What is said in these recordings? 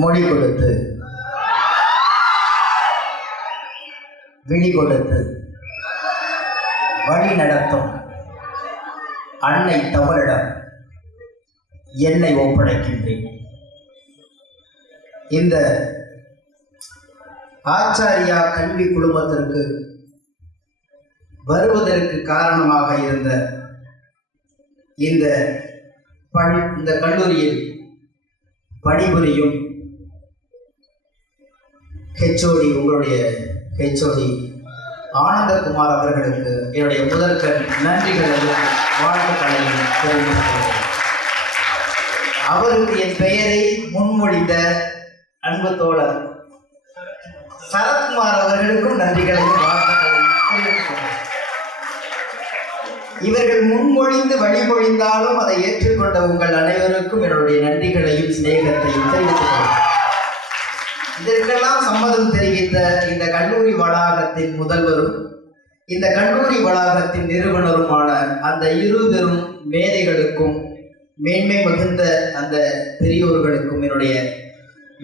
மொழி கொடுத்து, விழி கொடுத்து வழி நடத்தும் அன்னை தமிழிடம் என்னை ஒப்படைக்கின்றேன். இந்த ஆச்சாரியா கல்வி குழுமத்திற்கு வருவதற்கு காரணமாக இருந்த இந்த கல்லூரியில் பணிபுரியும் ஹெச்ஓடி, உங்களுடைய ஹெச்ஓடி ஆனந்தகுமார் அவர்களுக்கு என்னுடைய முதற்கண் நன்றிகளையும் வாழ்த்துக்களையும் தெரிவித்துள்ளேன். அவருக்கு என் பெயரை முன்மொழிந்த அன்பு தோழர் சரத்குமார் அவர்களுக்கும் நன்றிகளையும் வாழ்த்துக்களையும் தெரிவித்துள்ளேன். இவர்கள் முன்மொழிந்து வழிமொழிந்தாலும் அதை ஏற்றுக்கொண்ட உங்கள் அனைவருக்கும் என்னுடைய நன்றிகளையும் சிநேகத்தையும் தெரிவித்துள்ளேன். இதற்கெல்லாம் சம்மதம் தெரிவித்த இந்த கல்லூரி வளாகத்தின் முதல்வரும் இந்த கல்லூரி வளாகத்தின் நிறுவனருமான அந்த இருபெரும் மேதைகளுக்கும் மேன்மை மிகுந்த அந்த பெரியோர்களுக்கும் என்னுடைய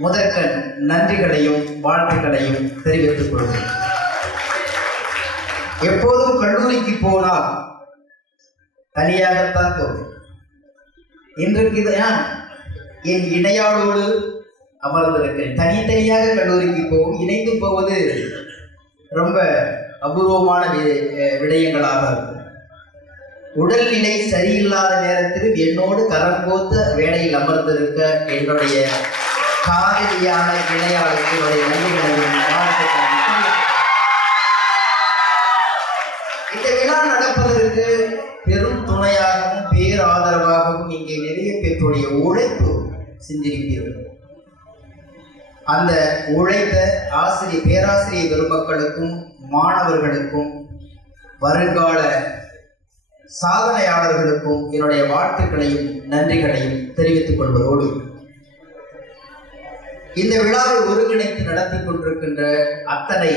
முதற்கண் நன்றிகளையும் வாழ்த்துக்களையும் தெரிவித்துக் கொள்கிறேன். எப்போதும் கல்லூரிக்கு போனால் தனியாகத்தான் போவேன். இன்றைக்கு தான் என் இணையாளோடு அமர்ந்திருக்கிறேன். தனித்தனியாக கல்லூரிக்கு போகும், இணைந்து போவது ரொம்ப அபூர்வமான விடயங்களாக இருக்கும். உடல்நிலை சரியில்லாத நேரத்தில் என்னோடு கரம் கோத்த வேலையில் அமர்ந்திருக்க என்னுடைய காதலியான இணையாளுக்கு என்னுடைய நன்றிகளையும் வாழ்த்துக்களையும். இந்த விழா நடப்பதற்கு பெரும் துணையாகவும் பேராதரவாகவும் இங்கே நிறைய பேருடைய உழைப்பு செஞ்சிருப்பீர்கள். அந்த உழைத்த பேராசிரியர் பெருமக்களுக்கும் மாணவர்களுக்கும் வருங்கால சாதனையாளர்களுக்கும் என்னுடைய வாழ்த்துக்களையும் நன்றிகளையும் தெரிவித்துக் கொள்வதோடு இந்த விழாவை ஒருங்கிணைத்து நடத்தி கொண்டிருக்கின்ற அத்தனை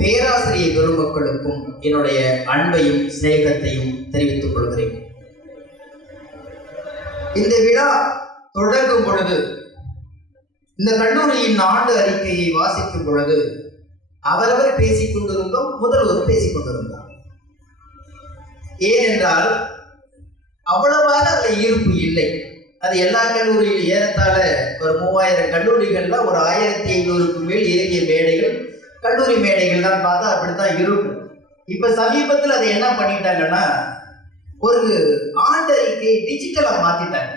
பேராசிரியர் பெருமக்களுக்கும் என்னுடைய அன்பையும் சிநேகத்தையும் தெரிவித்துக் கொள்கிறேன். இந்த விழா தொடங்கும் பொழுது, இந்த கல்லூரியின் ஆண்டு அறிக்கையை வாசிக்கும் பொழுது அவரவர் பேசிக் கொண்டிருந்தோம், முதல்வர் பேசிக் கொண்டிருந்தார். ஏனென்றால் அவ்வளவாக அதில் ஈர்ப்பு இல்லை. அது எல்லா கல்லூரியில் ஏறத்தாழ ஒரு 3000 கல்லூரிகள்ல ஒரு 1500க்கு மேல் ஏறிய மேடைகள், கல்லூரி மேடைகள் தான் பார்த்தா அப்படித்தான் இருக்கும். இப்ப சமீபத்தில் அதை என்ன பண்ணிட்டாங்கன்னா, ஒரு ஆண்டறிக்கை டிஜிட்டலா மாத்திட்டாங்க.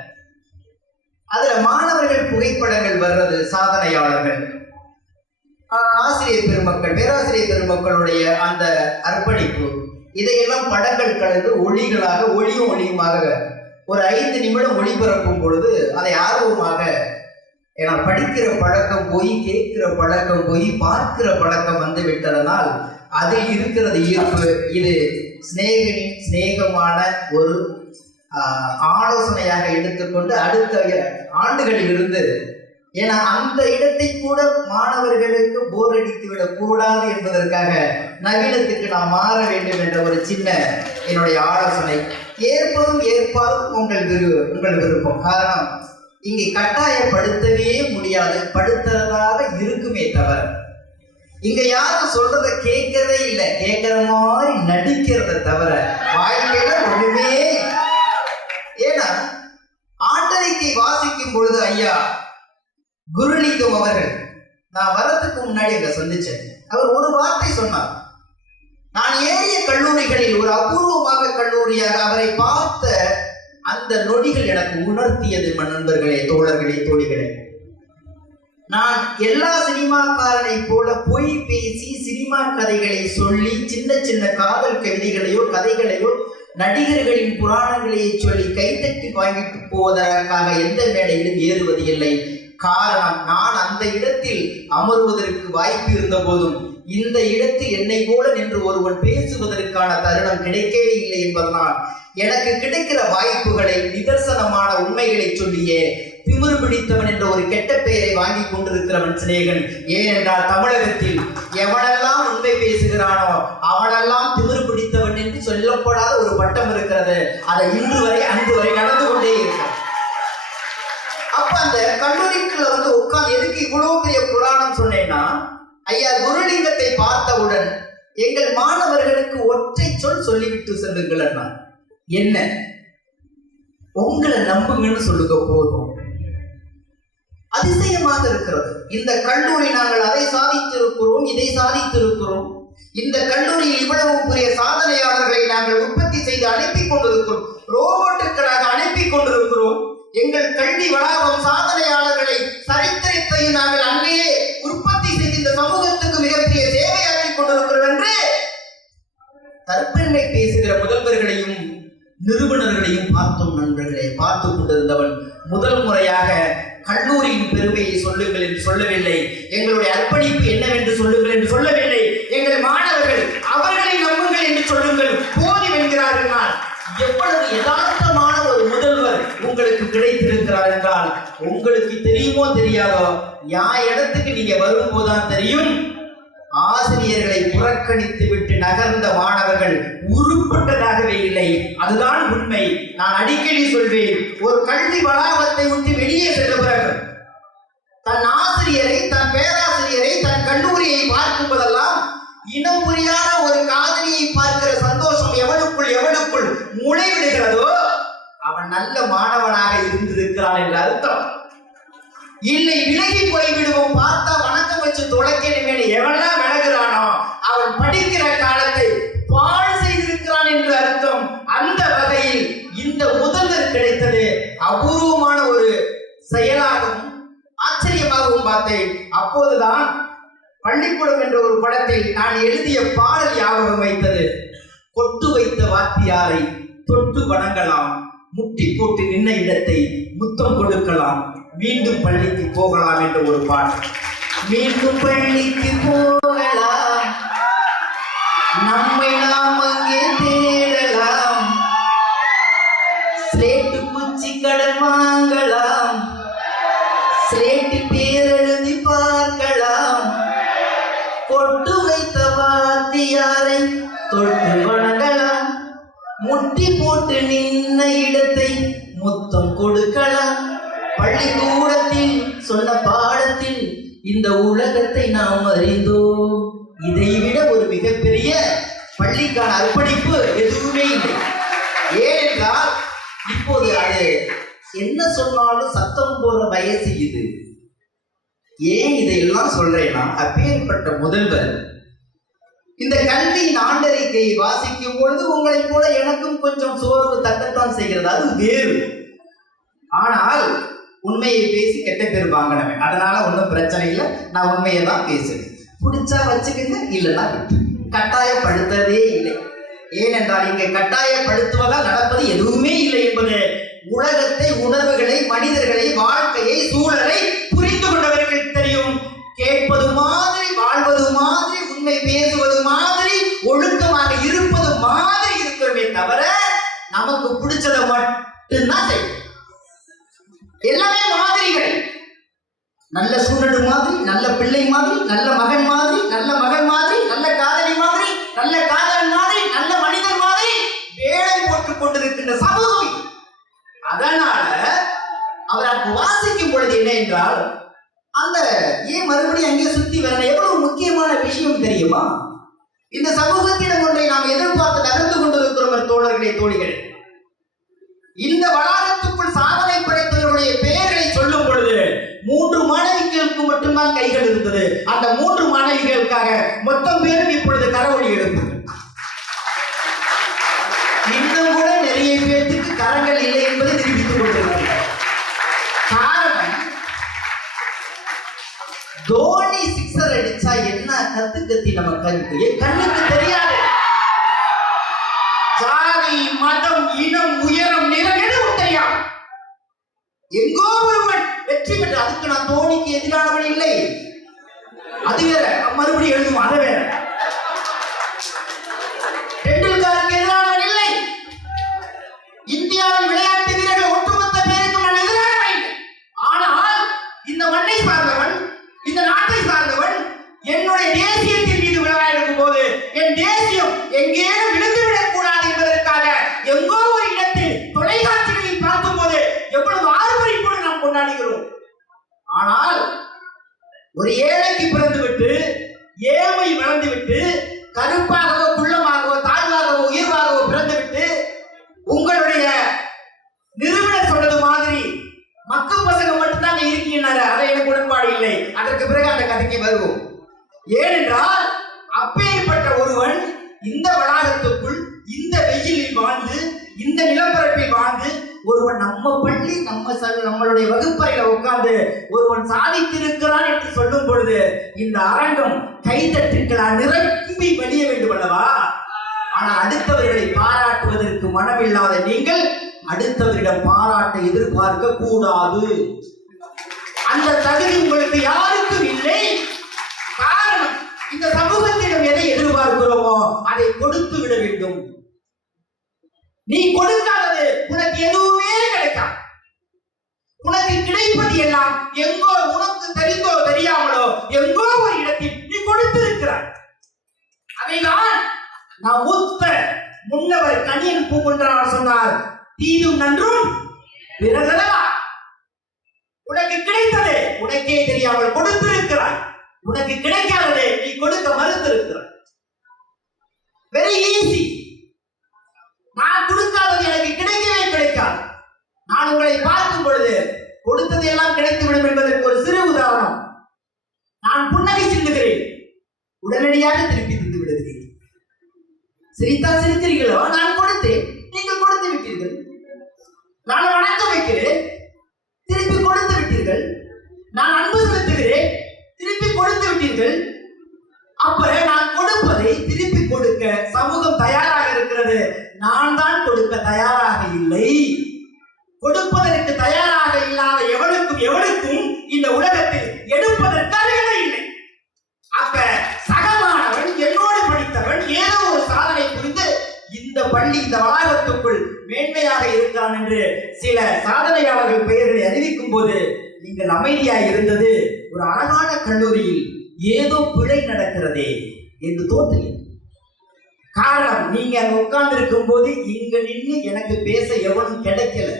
அதுல மாணவர்கள் புகைப்படங்கள் வர்றது, சாதனையாளர்கள், ஆசிரியர் பெருமக்கள், பேராசிரியர் பெருமக்களுடைய அந்த அர்ப்பணிப்பு, இதையெல்லாம் படங்கள் கலந்து ஒளிகளாக ஒளியுமாக ஒரு 5 நிமிடம் ஒளிபரப்பும் பொழுது அதை ஆர்வமாக, ஏன்னா படிக்கிற பழக்கம் போய், கேட்கிற பழக்கம் போய், பார்க்கிற பழக்கம் வந்து விட்டதனால் அதில் இருக்கிறது ஈர்ப்பு. இது சிநேகமான ஒரு ஆலோசனையாக எடுத்துக்கொண்டு அடுத்த ஆண்டுகளில் இருந்து, ஏன்னா அந்த இடத்தை கூட மாணவர்களுக்கு போர் அடித்து விடக் கூடாது என்பதற்காக நவீனத்துக்கு நாம் மாற வேண்டும் என்ற ஒரு சின்ன என்னுடைய ஆலோசனை. ஏற்பதும் ஏற்பாதும் உங்கள் விருப்பம். காரணம், இங்கே கட்டாயப்படுத்தவே முடியாது, படுத்துறதாக இருக்குமே தவிர இங்க யாரும் சொல்றத கேட்கறதே இல்லை, கேட்கிற மாதிரி நடிக்கிறத தவிர வாழ்க்கையில ஒண்ணுமே. ஏன்னா ஆண்டறிக்கை வாசிக்கும் பொழுது ஐயா குருலிங்கம் அவர்கள், நான் வரதுக்கு முன்னாடி அங்க சந்திச்சேன், அவர் ஒரு வார்த்தை சொன்னார். நான் ஏறிய கல்லூரிகளில் ஒரு அபூர்வமாக கல்லூரியாக அவரை பார்த்த அந்த நொடிகள் எனக்கு உணர்த்தியது. நண்பர்களே, தோழர்களே, தோழிகளே, நான் எல்லா சினிமாக்காரனை போல பொய் பேசி சினிமா கதைகளை சொல்லி சின்ன சின்ன காதல் கவிதைகளையோ கதைகளையோ நடிகர்களின் புராணங்களையே சொல்லி கைத்தட்டி வாங்கிட்டு போவதற்காக எந்த மேடையிலும் ஏறுவது இல்லை. காரணம், நான் அந்த இடத்தில் அமர்வதற்கு வாய்ப்பு இருந்த போதும் இந்த இடத்தில் என்னை போல நின்று ஒருவன் பேசுவதற்கான தருணம் கிடைக்கவே இல்லை என்பதனால் எனக்கு கிடைக்கிற வாய்ப்புகளை, நிதர்சனமான உண்மைகளை சொல்லியே திமிரு பிடித்தவன் என்ற ஒரு கெட்ட பெயரை வாங்கி கொண்டிருக்கிறவன் சிநேகன். ஏனென்றால் தமிழகத்தில் எவனெல்லாம் உண்மை பேசுகிறானோ அவனெல்லாம் திமிரு பிடித்தவன் என்று சொல்லப்படாத ஒரு பட்டம் இருக்கிறது. அதை அன்று வரை நடந்து கொண்டே இருக்கிறான். அப்ப அந்த கல்லூரிக்குள்ள உட்கார்ந்து எதுக்கு ஐயா குருலிங்கத்தை பார்த்தவுடன் எங்கள் மாணவர்களுக்கு ஒற்றை சொல் சொல்லிவிட்டு செல்லுங்கள் அண்ணா. என்ன? உங்களை நம்புங்கன்னு சொல்லுங்க போதும். அதிசயமாக இருக்கிறது. இந்த கல்லூரி நாங்கள் அதை சாதித்திருக்கிறோம், இதை சாதித்திருக்கிறோம். இந்த கல்லூரியில் இவ்வளவு பெரிய சாதனையாளர்களை நாங்கள் உற்பத்தி செய்து அனுப்பி கொண்டிருக்கிறோம். ரோபோட்டுகளாக அனுப்பி கொண்டிருக்கிறோம். எங்கள் கல்வி வளாகம் சாதனையாளர்களை சரித்திரத்தையும் நாங்கள் அங்கேயே உற்பத்தி செய்து இந்த சமூகத்துக்கு மிகப்பெரிய சேவையாற்றி கொண்டிருக்கிறோம் என்று தற்பெருமை பேசுகிற முதல்வர்களையும் நிறுவனர்களையும் பார்த்தோம். நண்பர்களே, பார்த்து கொண்டிருந்தவன் முதல் முறையாக கல்லூரியின் பெருமையை சொல்லுங்கள் என்று சொல்லவில்லை, எங்களுடைய அர்ப்பணிப்பு என்னவென்று சொல்லுங்கள் என்று சொல்லவில்லை, எங்கள் மாணவர்கள் அவர்களை நம்புங்கள் என்று சொல்லுங்கள் போதும் என்கிறார்கள். எவ்வளவு யதார்த்தமான ஒரு முதல்வர் உங்களுக்கு கிடைத்திருக்கிறார் என்றால் உங்களுக்கு தெரியுமோ தெரியாதோ, இடத்துக்கு நீங்க வரும்போதுதான் தெரியும். ஆசிரியர்களை புறக்கணித்து விட்டு நகர்ந்த மாணவர்கள் உருப்பட்டதாகவே இல்லை. அதுதான் உண்மை. நான் அடிக்கடி சொல்வேன், ஒரு கல்வி வளாகத்தை விட்டு வெளியே சென்ற பிறகு தன் ஆசிரியரை, தன் பேராசிரியரை, தன் கல்லூரியை பார்க்கும் போதெல்லாம் இனம் புரியாத ஒரு காதலியை பார்க்கிற சந்தோஷம் எவனுக்குள் முளைவிடுகிறதோ அவன் நல்ல மாணவனாக இருந்திருக்கிறான் என்று அர்த்தம். இல்லை, விலகி போய் விடுவோம், பார்த்தா வணக்கம் வச்சு தொடக்கணுமே எவனா விலகுறானோ அவன் படிக்கிற காலத்தை பாழ் செய்திருக்கிறான் என்று அர்த்தம். அந்த வகையில் இந்த முதல்வர் கிடைத்தது அபூர்வமான ஒரு செயலாகவும் ஆச்சரியமாகவும் பார்த்தேன். அப்போதுதான் பள்ளிக்கூடம் என்ற ஒரு படத்தில் நான் எழுதிய பாடல் ஞாபகம் வைத்தது. கொட்டு வைத்த வாத்தியாரை தொட்டு வணங்கலாம், முட்டி போட்டு நின்ன இடத்தை முத்தம் கொடுக்கலாம், மீண்டும் பள்ளிக்கு போகலாம் என்ற ஒரு பாடல். மீண்டும் பள்ளிக்கு போகலாம், நம்மை நாம் அங்கே தேடலாம், ஸ்லேட்டு குச்சி கடன் வாங்கலாம், ஸ்லேட்டு பேரெழுதி பார்க்கலாம், கொட்டு வைத்த வாத்தியாரை தொட்டு வணங்கலாம், முட்டி போட்டு நின்ன இடத்தை முத்தம் கொடுக்கலாம், பள்ளிக்கூடத்தில் சொன்ன பாடத்தில் இந்த உலகத்தை நாம் அறிந்தோம். இதைவிட ஒரு மிகப்பெரிய பள்ளிக்கான அர்ப்பணிப்பு எதுவுமே இல்லை. ஏனென்றால் இப்போது அது என்ன சொன்னாலும் சத்தம் போற வயசு இது. ஏன் இதையெல்லாம் சொல்றேன்னா, அப்பேற்பட்ட முதல்வர் இந்த கல்வியின் ஆண்டறிக்கையை வாசிக்கும் பொழுது உங்களைப் போல எனக்கும் கொஞ்சம் சோர்வு தட்டத்தான் செய்கிறது, அது வேறு. ஆனால் உண்மையை பேசி கெட்ட பேர் வாங்கினவன், அதனால ஒன்றும் பிரச்சனை இல்லை. நான் உண்மையை தான் பேசுவேன். பிடிச்சா வச்சுக்கங்க, இல்லைன்னா கட்டாயப்படுத்தவே இல்லை. ஏனென்றால் இங்கே கட்டாயப்படுத்துவதால் நடப்பது எதுவுமே இல்லை என்பது உலகத்தை, உணர்வுகளை, மனிதர்களை, வாழ்க்கையை, சூழலை புரிந்து கொண்டவர்கள் தெரியும். கேட்பது மாதிரி, வாழ்வது மாதிரி, உண்மை பேசுவது மாதிரி, ஒழுக்கமாக இருப்பது மாதிரி இருக்கிறோமே தவிர நமக்கு பிடிச்சதை மட்டும்தான் செய்யும். எல்லாமே மாதிரிகள். நல்ல சூழல் மாதிரி, நல்ல பிள்ளை மாதிரி, நல்ல மகன் மாதிரி, நல்ல மகள் மாதிரி, நல்ல காதலி மாதிரி, நல்ல காதலன் மாதிரி, நல்ல மனிதன் மாதிரி வேடம் போட்டுக் கொண்டிருக்கின்ற சமூகம். அதனால அவர் வாசிக்கும் பொழுது என்ன என்றால், அந்த ஏன் மறுபடியும் அங்கே சுத்தி வர எவ்வளவு முக்கியமான விஷயம் தெரியுமா? இந்த சமூகத்திடம் ஒன்றை நாம் எதிர்பார்த்து நகர்ந்து கொண்டிருக்கிறோம் தோழர்களே, தோழிகள். இந்த வளாகத்துக்குள் சாதனை படைத்தவர்களுடைய பெயர்களை சொல்லும் பொழுது 3 மாணவிகளுக்கு மட்டும்தான் கைகள் இருந்தது. அந்த 3 மாணவிகளுக்காக மொத்தம் பேரும் இப்பொழுது கரவொலி எடுப்பு. இன்னும் கூட நிறைய பேருக்கு கரங்கள் இல்லை என்பதை நிரூபித்துக் கொண்டிருக்கிறார். காரணம், தோனி சிக்ஸர் அடிச்சா என்ன கத்தி நம்ம கண்ணுக்கு தெரியாது. ஜாதி, மதம், இனம், உயரம், நிறம் எதுவும் தெரியாது. எங்கோ ஒருவன் வெற்றி பெற்ற, அதுக்கு நான் தோனிக்கு எதிரானவன் இல்லை, அது வேற, மறுபடியும் எழுதும், அது வேற. டெண்டுல்கருக்கு எதிரானவன் இல்லை. இந்தியாவின் விளையாட்டு வீரர்கள் ஒட்டுமொத்த பேருக்கு நான் எதிரானவன். ஆனால் இந்த மண்ணை சார்ந்தவன், இந்த நாட்டை சார்ந்தவன், என்னுடைய தேசியத்தின் மீது விழா எடுக்கும் போது என் தேசியம் எங்கேயும் விழுந்துவிடக் கூடாது என்பதற்காக எங்கோ ஒரு இடத்தில் தொலைக்காட்சிகளில் பார்க்கும் போது எவ்வளவு ஆர்வரிப்போடு நாம் கொண்டாடுகிறோம். ஆனால் ஒரு ஏழைக்கு பிறந்துவிட்டு ஏழ்மை வளர்ந்துவிட்டு கருப்பாகவோ குள்ளமாகவோ தாழ்வாகவோ உயர்வாகவோ பிறந்துவிட்டு உங்களுடைய நிறுவனர் சொன்னது மாதிரி மக்கள் பசங்க மட்டும்தான் இருக்கீங்கன்னாரு. அதை எனக்கு உடன்பாடு இல்லை. அதற்கு பிறகு அந்த கதைக்கு வருவோம். ஏனென்றால் அப்பேற்பட்ட ஒருவன் இந்த வளாகத்துக்குள் இந்த வெயிலில் வாழ்ந்து இந்த நிலப்பரப்பில் வாழ்ந்து ஒருவன் நம்ம பள்ளி நம்மளுடைய வகுப்பறையில உட்கார்ந்து ஒருவன் சாதித்திருக்கிறான் என்று சொல்லும் பொழுது இந்த அரங்கம் கைதட்டுகளால் நிரம்பி வெளிய வேண்டும் அல்லவா? ஆனால் அடுத்தவர்களை பாராட்டுவதற்கு மனமில்லாத நீங்கள் அடுத்தவரிடம் பாராட்டை எதிர்பார்க்க கூடாது. அந்த தகுதி உங்களுக்கு யாருக்கும் இல்லை. காரணம், இந்த சமூகத்திடம் எதை எதிர்பார்க்கிறோமோ அதை கொடுத்து விட வேண்டும். நீ கொடுக்காதது உனக்கு எதுவுமே கிடைக்காது. உனக்கு கிடைப்பது எல்லாம் எங்கோ உனக்கு தெரிந்தோ தெரியாமலோ எங்கோ ஒரு இடத்தில் நீ கொடுத்திருக்கிறாய். அதைதான் நான் மூத்த முன்னவர் கணியன் பூங்குன்றனார் சொன்னார், தீதும் நன்றும் பிறகலவா. உனக்கு கிடைத்தது உனக்கே தெரியாமல் கொடுத்திருக்கிறாய். உனக்கு கிடைக்காததை நீ கொடுக்க மறுத்திருக்கிறாய். Very easy. நான் கொடுக்காதது எனக்கு கிடைக்கவே கிடைக்காது. நான் உங்களை பார்க்கும் பொழுது கொடுத்தது எல்லாம் கிடைத்துவிடும் என்பதற்கு ஒரு சிறு உதாரணம். நான் புன்னகை சிந்துகிறேன், உடனடியாக திருப்பி தந்து விடுகிறேன். சிரித்தா சிரித்தீர்களோ, நான் கொடுத்தேன், நீங்கள் கொடுத்து விட்டீர்கள். நான் வணக்கம் வைக்கிறேன், திருப்பி கொடுத்து விட்டீர்கள். நான் அன்பு செலுத்துகிறேன், திருப்பி கொடுத்து விட்டீர்கள். அப்ப நான் கொடுப்பதை திருப்பி கொடுக்க சமூகம் தயாராக இருக்கிறது. நான் தான் கொடுக்க தயாராக இல்லை. கொடுப்பதற்கு தயாராக இல்லாத எவனுக்கும் இந்த உலகத்தில் எடுப்பதற்கு அருகதை இல்லை. அப்ப சகமானவன், என்னோடு படித்தவன், ஏதோ ஒரு சாதனை புரிந்து இந்த பள்ளி இந்த வளாகத்துக்குள் மேன்மையாக இருக்கிறான் என்று சில சாதனையாளர்கள் பெயர்களை அறிவிக்கும் போது நீங்கள் அமைதியாக இருந்தது ஒரு அழகான கல்லூரியில் ஏதோ பிழை நடக்கிறதே என்று தோன்றியது. காரணம், நீங்க அங்க உட்கார்ந்து இருக்கும் போது இங்க நின்று எனக்கு பேச எவனும் கிடைக்கல.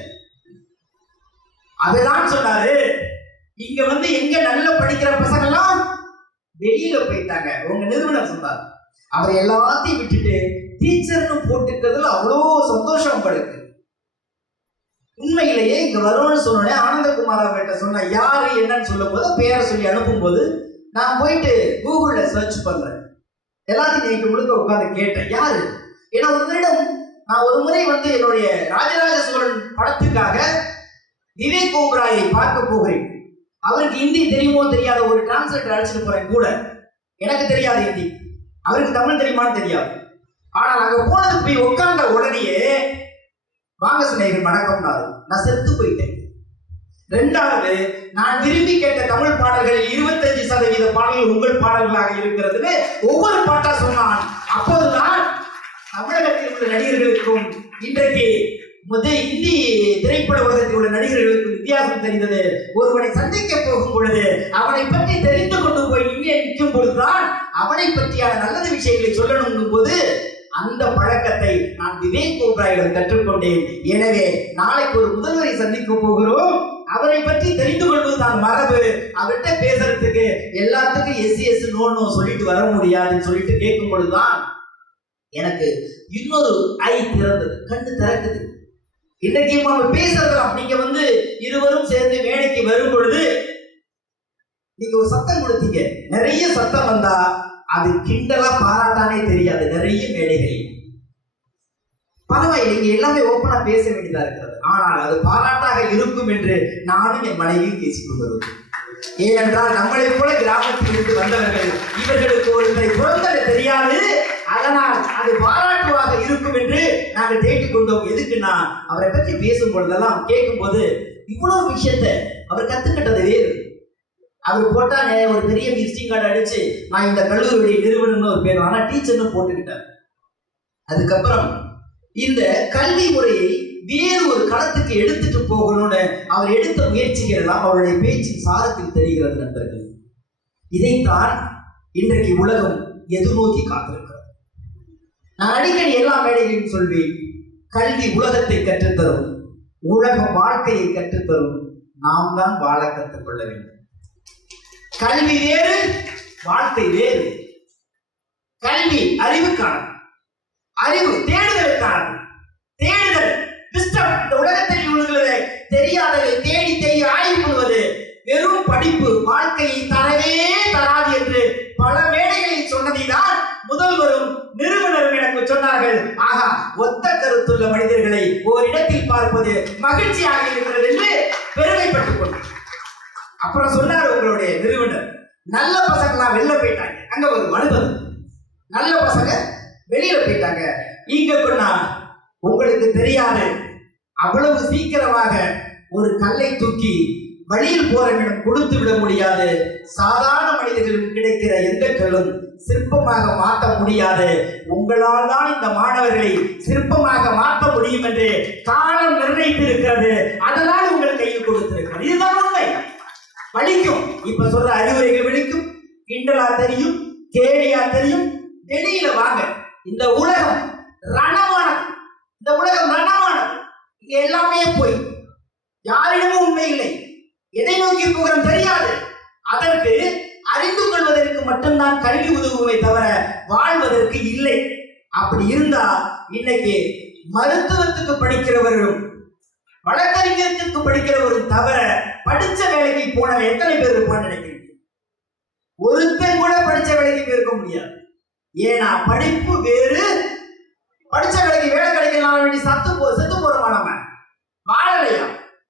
அதுதான் சொன்னாரு, இங்க வந்து எங்க நல்ல படிக்கிற பசங்க எல்லாம் வெளியில போயிட்டாங்க. உங்க நிறுவனம் சொன்னார், அவர் எல்லாத்தையும் விட்டுட்டு டீச்சர்னு போட்டுக்கிறதுல அவ்வளோ சந்தோஷம் படுக்கு. உண்மையிலேயே இங்க வரும்னு சொன்னோடனே ஆனந்தகுமார் அவர்கிட்ட சொன்ன யாரு என்னன்னு சொல்லும் போது பேரை சொல்லி அனுப்பும் போது நான் போயிட்டு கூகுள்ல சர்ச் பண்றேன். எல்லாத்தையும் நைட்டு முழுக்க உட்கார்ந்து கேட்டேன் யாரு. ஏன்னா நான் ஒரு முறை வந்து என்னுடைய ராஜராஜ சோழன் படத்துக்காக விவேக் ஓபராயை பார்க்க போகிறேன். அவருக்கு ஹிந்தி தெரியுமோ தெரியாத ஒரு டிரான்ஸ்லேட்டர் அழைச்சிட்டு போறேன் கூட. எனக்கு தெரியாது ஹிந்தி, அவருக்கு தமிழ் தெரியுமான்னு தெரியாது. ஆனால் அங்க போனதுக்கு போய் உட்கார்ந்த உடனேயே வாங்க சிநேகன் வணக்கம்னாரு. நான் செத்து போயிட்டேன். ரெண்டாவது, நான் விரும்பி கேட்ட தமிழ் பாடல்களில் 25% பாடல்கள் உங்கள் பாடல்களாக இருக்கிறதுன்னு ஒவ்வொரு பாட்டா சொன்னான். அப்போதுதான் தமிழகத்தில் உள்ள நடிகர்களுக்கும் இன்றைக்கு இந்தி திரைப்பட உலகத்தில் உள்ள நடிகர்களுக்கும் வித்தியாசம் தெரிந்தது. ஒருவனை சந்திக்க போகும் பொழுது அவனை பற்றி தெரிந்து கொண்டு போய் இங்கே நிற்கும் பொழுதுதான் அவனை பற்றியான நல்லது விஷயங்களை சொல்லணும் போது அந்த பழக்கத்தை நான் விவேக் ஓபராயிடம் கற்றுக்கொண்டேன். எனவே நாளைக்கு ஒரு முதல்வரை சந்திக்க போகிறோம், அவரை பற்றி தெரிந்து கொள்வதுதான் மரபு. அவர்கிட்ட பேசுறதுக்கு எல்லாத்துக்கும் எஸ் நோ சொல்லிட்டு வர முடியாதுன்னு சொல்லிட்டு கேட்கும் பொழுதுதான் எனக்கு இன்னொரு ஐ திறந்தது, கண்ணு திறக்குது. இன்றைக்கு நம்ம பேசுறதுலாம் நீங்க வந்து இருவரும் சேர்ந்து மேடைக்கு வரும் பொழுது நீங்க ஒரு சத்தம் கொடுத்தீங்க. நிறைய சத்தம் வந்தா அது கிண்டலா பாராட்டானே தெரியாது. நிறைய மேடைகளில் பரவாயில்லை, இங்க எல்லாமே ஓப்பனா பேச வேண்டியதா இருக்கிறது. ஆனால் அது பாராட்டாக இருக்கும் என்று நானும் என் மனைவியும் பேசிக் கொள்வது. ஏனென்றால் நம்மளை போல கிராமத்தில் இருந்து வந்தவர்கள், இவர்களுக்கு ஒருவரை புறந்தர தெரியாது, அதனால் அது பாராட்டுவாக இருக்கும் என்று நாங்கள் தேடிக் கொண்டோம். எதுக்குன்னா அவரை பற்றி பேசும் பொழுதெல்லாம் கேட்கும் போது இவ்வளவு விஷயத்தை அவர் கத்துக்கிட்டது வேறு. அவர் போட்டா ஒரு பெரிய விசிட்டிங் கார்டு அடிச்சு நான் இந்த கல்லூரியுடைய நிறுவனம்னு ஒரு பேர், ஆனா டீச்சர்னு போட்டுக்கிட்டார். அதுக்கப்புறம் இந்த கல்வி முறையை வேறு ஒரு களத்துக்கு எடுத்துட்டு போகணும்னு அவர் எடுத்த முயற்சிகள் எல்லாம் அவருடைய பேச்சின் சாரத்தில் தெரிகிறது நண்பர்கள். இதைத்தான் இன்றைக்கு உலகம் எதிர்நோக்கி காத்திருக்கிறது. நான் அடிக்கடி எல்லா மேடைகளிலும் சொல்வேன், கல்வி உலகத்தை கற்றுத்தரும், உலகம் வாழ்க்கையை கற்றுத்தரும், நாம் தான் வாழ கற்றுக்கொள்ள வேண்டும். கல்வி வேறு, வாழ்க்கை வேறு. கல்வி அறிவுக்கானது, அறிவு தேடுதலுக்கானது. தேடுதல் விஸ்டம், இந்த உலகத்தில் உள்ளதை தெரியாததை தேடி தேடி ஆய்வு பண்ணுவது. வெறும் படிப்பு வாழ்க்கையை தரவே தராது என்று பல மேடைகளில் சொன்னதை தான் முதல்வரும் நிறுவனரும் எனக்கு சொன்னார்கள். ஆகா, ஒத்த கருத்துள்ள மனிதர்களை ஓரிடத்தில் பார்ப்பது மகிழ்ச்சியாக இருக்கிறது என்று பெருமைப்பட்டுக் கொண்டார். அப்புறம் சொன்னார் உங்களுடைய நிறுவனர், நல்ல பசங்களாம் வெளில போயிட்டாங்க. அங்க ஒரு மனிதன், நல்ல பசங்க வெளியில போயிட்டாங்க. இங்க கொண்டா உங்களுக்கு தெரியாது, அவ்வளவு சீக்கிரமாக ஒரு கல்லை தூக்கி வழியில் போறவனிடம் கொடுத்து விட முடியாது. சாதாரண மனிதர்களுக்கு கிடைக்கிற எந்த கல்லும் சிற்பமாக மாற்ற முடியாது. உங்களால் தான் இந்த மாணவர்களை சிற்பமாக மாற்ற முடியும் என்று காலம் நிர்ணயித்திருக்கிறது. அதனால் உங்கள் கையில் கொடுத்திருக்கிறது. இதுதான் உண்மை. வலிக்கும், இப்ப சொல்ற அறிவுரைகள் வலிக்கும், கிண்டலா தெரியும், கேலியா தெரியும். வெளியில வாங்க. இந்த உலகம் ரணமானது, இந்த உலகம் ரணமானது. இங்க எல்லாமே போய் யாரிடமும் உண்மை இல்லை. எதை நோக்கி போகிறோம் தெரியாது. அதற்கு அறிந்து கொள்வதற்கு மட்டும்தான் கல்வி உதவுமே தவிர வாழ்வதற்கு இல்லை. அப்படி இருந்தா இன்னைக்கு மருத்துவத்துக்கு படிக்கிறவர்களும் வழக்கறிஞருக்கு படிக்கிறவரும் தவிர படிச்ச வேலைக்கு போன எத்தனை பேர் இருப்பான்னு நினைக்கிறீங்க? ஒருத்தன் கூட படிச்ச வேலைக்கு போயிருக்க முடியாது. ஏன்னா படிப்பு வேறு, படிச்ச வேலைக்கு வேலை கிடைக்கலாம் வேண்டி செத்து போறோமா? நம்ம வாழலையா?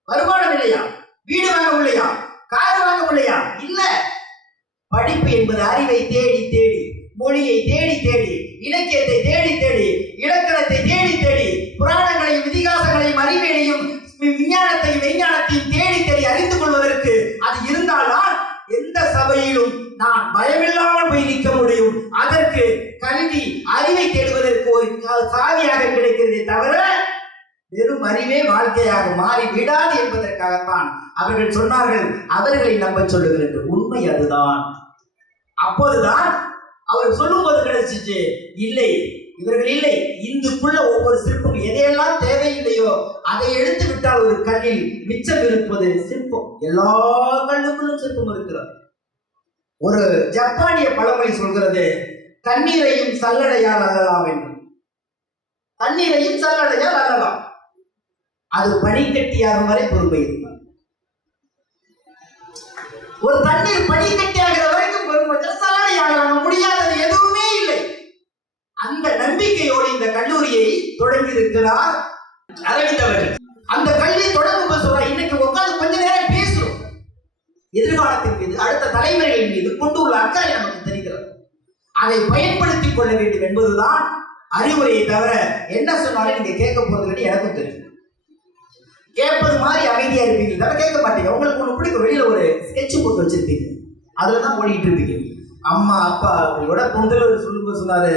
வருமானம் இல்லையா? வீடு வாங்க முடியலையா? கார் வாங்க முடியலையா? இல்ல. படிப்பு என்பது அறிவை தேடி தேடி, மொழியை தேடி தேடி, இலக்கியத்தை தேடி தேடி, இலக்கணத்தை தேடி தேடி, புராணங்களையும் இதிகாசங்களையும் அறிவியலையும் விஞ்ஞானத்தையும் மெய்ஞானத்தையும் தேடி தேடி அறிந்து கொள்வதற்கு அது இருந்தால்தான் எந்த சபையிலும் நான் பயமில்லாமல் போய் நிற்க முடியும். அதற்கு கல்வி அறிவை தேடுவதற்கு ஒரு சாவியாக கிடைக்கிறதே தவிர வெறும் அறிவே வாழ்க்கையாக மாறி விடாது என்பதற்காகத்தான் அவர்கள் சொன்னார்கள். அவர்களை நம்ப சொல்லுகிறது உண்மை அதுதான். அப்போதுதான் அவர் சொல்லும் போது கிடைச்சிச்சு, இல்லை இவர்கள் இல்லை, இந்துக்குள்ள ஒவ்வொரு சிற்பம் எதையெல்லாம் தேவையில்லையோ அதை எடுத்து விட்டால் ஒரு கல்லில் மிச்சம் இருப்பது சிற்பம். எல்லா கல்லுக்குள்ளும் சிற்பம் இருக்கிறது. ஒரு ஜப்பானிய பழமொழி சொல்கிறது, தண்ணீரையும் சல்லடையால் அள்ளலாம் என்று. தண்ணீரையும் சல்லடையால் அள்ளலாம், அது பனிக்கட்டியாகும் வரை பொறுமை இருக்கும். ஒரு தண்ணீர் பனிக்கட்டியாகிற வரைக்கும் பொறுமை, சல்லடையாக முடியாதது எதுவுமே இல்லை. அந்த நம்பிக்கையோடு இந்த கல்லூரியை தொடங்கி இருக்கிறார் அரவிந்த் அவர்கள். அந்த கல்வி தொடங்கும் போது சொல்ற, இன்னைக்கு உட்கார்ந்து கொஞ்ச நேரம் பேசுறோம். எதிர்காலத்தின் மீது, அடுத்த தலைமுறைகளின் மீது கொண்டுள்ள அக்கறை நமக்கு தெரிகிறது. அதை பயன்படுத்திக் கொள்ள வேண்டும் என்பதுதான் அறிவுரையை தவிர என்ன சொன்னாலும் நீங்க கேட்க போறது எனக்கும் தெரியும். கேட்பது மாதிரி அமைதியா இருப்பீங்க, தவிர கேட்க மாட்டீங்க. உங்களுக்கு ஒண்ணு பிடிக்கும், வெளியில ஒரு ஸ்கெட்ச் போட்டு வச்சிருப்பீங்க, அதுலதான் ஓடிட்டு இருப்பீங்க. அம்மா அப்பா உங்களோட பொங்கல் சொல்லும்போது சொன்னாரு,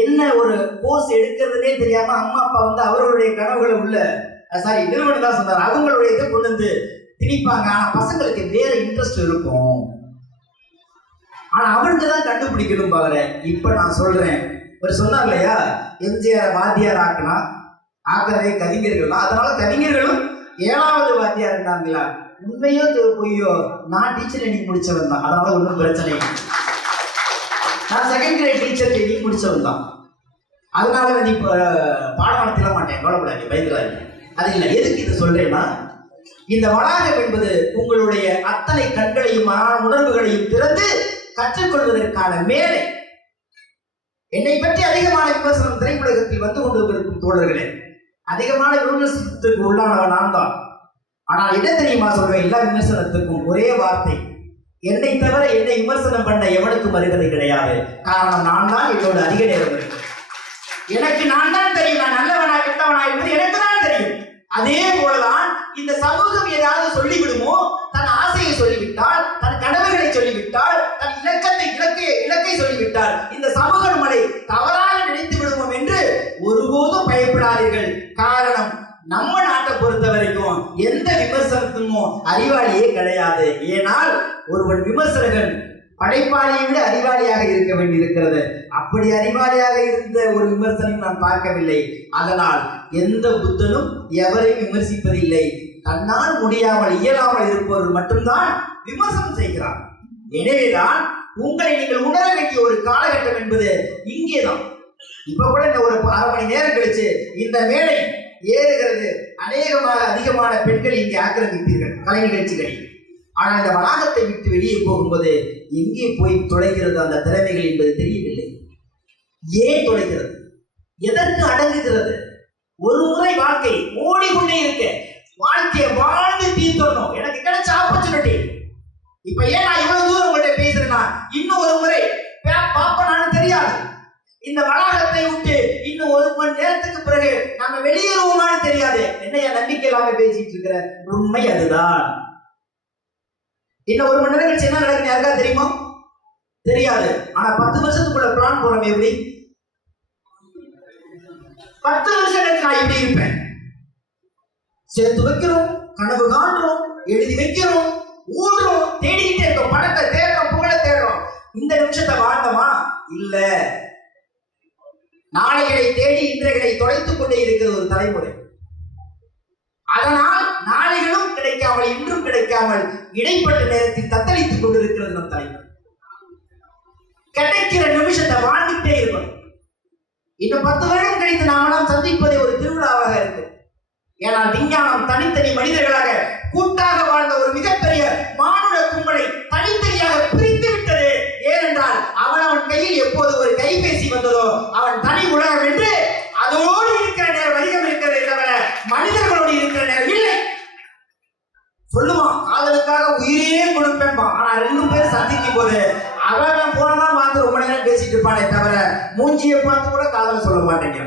என்ன ஒரு கோர்ஸ் எடுக்கிறதுனே தெரியாம அம்மா அப்பா வந்து அவர்களுடைய கனவுகளை உள்ள நிறுவனம் தான் சொன்னார், அவங்களுடைய இதை கொண்டு வந்து திணிப்பாங்க. ஆனா பசங்களுக்கு வேற இன்ட்ரெஸ்ட் இருக்கும், ஆனா அவனுக்கு தான் கண்டுபிடிக்கணும் பாரு. இப்ப நான் சொல்றேன், ஒரு சொன்னார் இல்லையா, எம்ஜிஆர் வாத்தியார் ஆக்கிறதே கவிஞர்கள் தான். அதனால கவிஞர்களும் 7வது வாத்தியார் இருந்தாங்களா? உண்மையோ பொய்யோ, நான் டீச்சர் ட்ரைனிங் முடிச்சவன் தான், அதனால ஒன்றும் பிரச்சனை இல்லை. நான் செகண்ட் கிரேட் டீச்சர் ட்ரைனிங் முடிச்சவன் தான், அதனால நீ பாடம் நடத்திட மாட்டேன், கவலைப்படாது, பயந்துடாது. அது இல்லை. எதுக்கு இதை சொல்றேன்னா, இந்த வளாகம் என்பது உங்களுடைய அத்தனை கண்களையும் உணர்வுகளையும் திறந்து கற்றுக்கொள்வதற்கான மேலை. என்னை பற்றி அதிகமான விமர்சனம் திரையுலகத்தில் வந்து கொண்டிருக்கும் தோழர்களே, அதிகமான விமர்சனத்துக்கு உள்ளானவன் நான் தான். ஆனால் என்ன தெரியுமா சொல்றேன், எல்லா விமர்சனத்துக்கும் ஒரே வார்த்தை, என்னை தவிர என்னை விமர்சனம் பண்ண எவனுக்கும் அருகதை கிடையாது. காரணம், நான் தான் என்னோட அதிக நேரம் இருக்கு. எனக்கு நான் தான் தெரியும், நான் நல்லவனா கெட்டவனா என்பது எனக்கு தான் தெரியும். அதே போலதான் இந்த சமூகம் ஏதாவது சொல்லிவிடுமோ, தன் ஆசையை சொல்லிவிட்டால், தன் கனவுகளை சொல்லிவிட்டால், தன் இலக்கை சொல்லிவிட்டால், இந்த சமூக நம்மளை தவறாக நினைத்து விடுவோம் என்று ஒருபோதும் பயப்படாதீர்கள். காரணம், நம்ம நாட்டை பொறுத்த வரைக்கும் எந்த விமர்சனத்துக்கும் அறிவாளியே கிடையாது. ஏனால் ஒருவன் விமர்சகன் படைப்பாளியை விட அறிவாளியாக இருக்க வேண்டியிருக்கிறது. அப்படி அறிவாளியாக இருந்த ஒரு விமர்சனம் நான் பார்க்கவில்லை. அதனால் எந்த புத்தனும் எவரையும் விமர்சிப்பதில்லை. தன்னால் முடியாமல் இயலாமல் இருப்பவர் மட்டும்தான் விமர்சனம் செய்கிறார். எனவேதான் உங்களை நீங்கள் உணர வேண்டிய ஒரு காலகட்டம் என்பது இங்கேதான். இப்ப கூட இந்த ஒரு 6 மணி நேரம் கழிச்சு இந்த மேடை ஏறுகிறது. அதிகமான பெண்கள் இங்கே ஆக்கிரமிப்பீர்கள் கலை நிகழ்ச்சிகளில். ஆனால் இந்த வளாகத்தை விட்டு வெளியே போகும்போது எங்கே போய் தொலைகிறது அந்த திறமைகள் என்பது தெரியவில்லை. ஏன் தொலைகிறது? எதற்கு அடங்குகிறது? ஒரு முறை வாழ்க்கை ஓடிக்கொண்டே இருக்க, வாழ்க்கையை வாழ்ந்து தீர்த்தணும். எனக்கு கிடைச்ச ஆப்பர்ச்சுனிட்டி. இப்ப ஏன் நான் இவ்வளவு தூரம் உங்கள்கிட்ட பேசுறேன்னா, இன்னும் ஒரு முறை பாப்பனான்னு தெரியாது. இந்த வளாகத்தை விட்டு இன்னும் 1 மணி நேரத்துக்கு பிறகு நம்ம வெளியேறுவோமான்னு தெரியாது. என்னையா நம்பிக்கை இல்லாம பேசிட்டு இருக்கிற? உண்மை அதுதான். இன்னும் 1 மணி நேரம் கழிச்சு என்ன நடக்குன்னு யாருக்கா தெரியுமா? தெரியாது. ஆனா 10 வருஷத்துக்குள்ள பிளான் போறோம். எப்படி 10 வருஷம் கழிச்சு நான் எப்படி இருப்பேன்? சேர்த்து வைக்கிறோம், கனவு காண்றோம், எழுதி வைக்கிறோம், ஊடுறோம், தேடிக்கிட்டே இருக்கோம், பணத்தை தேடுறோம், புகழ தேடுறோம். இந்த நிமிஷத்தை வாழ்ந்தோமா? இல்ல. நாளைகளை தேடி இன்றைகளை தொலைத்துக் கொண்டே இருக்கிற ஒரு தலைமுறை. அதனால் நாளைகளும் கிடைக்காமல் இன்றும் கிடைக்காமல் இடைப்பட்ட நேரத்தில் தத்தளித்துக் கொண்டிருக்கிறது நம் தலைவர். கிடைக்கிற நிமிஷத்தை வாழ்ந்துட்டே இருக்கணும். இன்னும் 10 வருடம் கழித்து நாமெல்லாம் சந்திப்பதே ஒரு திருவிழாவாக இருக்கும். ஏனால் விஞ்ஞானம் தனித்தனி மனிதர்களாக கூட்டாக வாழ்ந்த ஒரு மிகப்பெரிய மானுட கும்பலை தனித்தனியாக பிரித்து விட்டது. ஏனென்றால் அவன் கையில் எப்போது ஒரு கைபேசி வந்ததோ அவன் தனி உலகம் என்று அதோடு இருக்கிற நேரம் வணிகம் இருக்கிறதை தவிர மனிதர்களோடு இருக்கிற நேரம் இல்லை. சொல்லுவான் காதலுக்காக உயிரே கொடுப்பேன்பா. ஆனா 2 பேரும் சந்திக்கும் போது அவன் போனதான் பார்த்து ரொம்ப நேரம் பேசிட்டு இருப்பானே தவிர மூஞ்சியை பார்த்து கூட காதல சொல்ல மாட்டேங்க.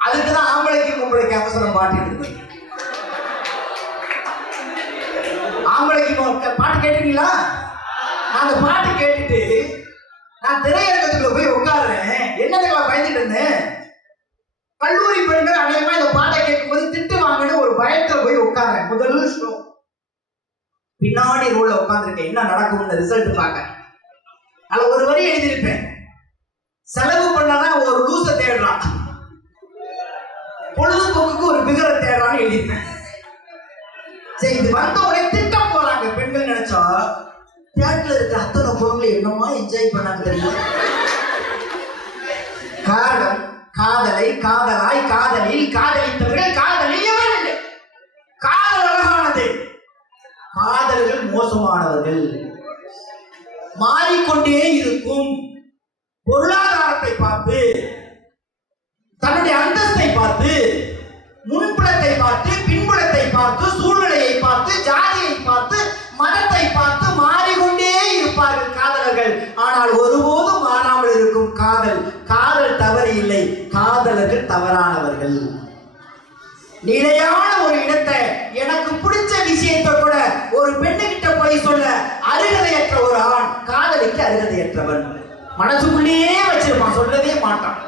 அதுக்குதான் ஆம்பளைக்கு பொம்பளைக்கு அவசரம் பாட்டு எடுத்து. ஆம்பளைக்கு பாட்டு கேட்டுட்டீங்களா? நான் அந்த பாட்டு கேட்டுட்டு நான் திரையரங்கத்துக்குள்ள போய் உட்காடுறேன். என்னதுக்கெல்லாம் பயந்துட்டு இருந்தேன். கல்லூரி பெண்கள் அநேகமா இந்த பாட்டை கேட்கும்போது திட்டு வாங்கன்னு ஒரு பயத்துல போய் உட்கார்றேன். முதல் ஷோ பின்னாடி ரோல உட்கார்ந்துருக்கேன். என்ன நடக்கும்னு ரிசல்ட் பார்க்க. அதுல ஒரு வரி எழுதியிருப்பேன். செலவு பண்ணாதான் ஒரு லூச தேடுறான், பொழுதுபோக்குக்கு ஒரு பிகரை தேடுறான்னு எழுதியிருப்பேன். சரி, இது வந்த உடனே திட்டம் போறாங்க பெண்கள். நினைச்சா தியேட்டர்ல இருக்க அத்தனை பொருளை என்னமா என்ஜாய் பண்ணாங்க தெரியுமா? காரணம் காதலை காதலாய் காதலில் காதலித்தவர்கள் காதலில் எவர்கள்? காதல் அழகானது, காதல்கள் மோசமானவர்கள். மாறிக்கொண்டே இருக்கும். பொருளாதாரத்தை பார்த்து, தன்னுடைய அந்தஸ்தை பார்த்து, முன்புலத்தை பார்த்து, பின்புலத்தை பார்த்து, சூழ்நிலையை பார்த்து, ஜாதியை பார்த்து, மதத்தை பார்த்து மாறிக்கொண்டே இருப்பார்கள் காதலர்கள். ஆனால் ஒருபோதும் மாறாமல் இருக்கும் காதல். காதல் தவறு இல்லை, காதலர்கள் தவறானவர்கள். நிலையான ஒரு இடத்தை, எனக்கு பிடிச்ச விஷயத்தை கூட ஒரு பெண்ணுகிட்ட போய் சொல்ல அருகதையற்ற ஒரு ஆண் காதலிக்கு அருகதையற்றவன். மனசுக்குள்ளேயே வச்சிருப்பான், சொல்லவே மாட்டான்.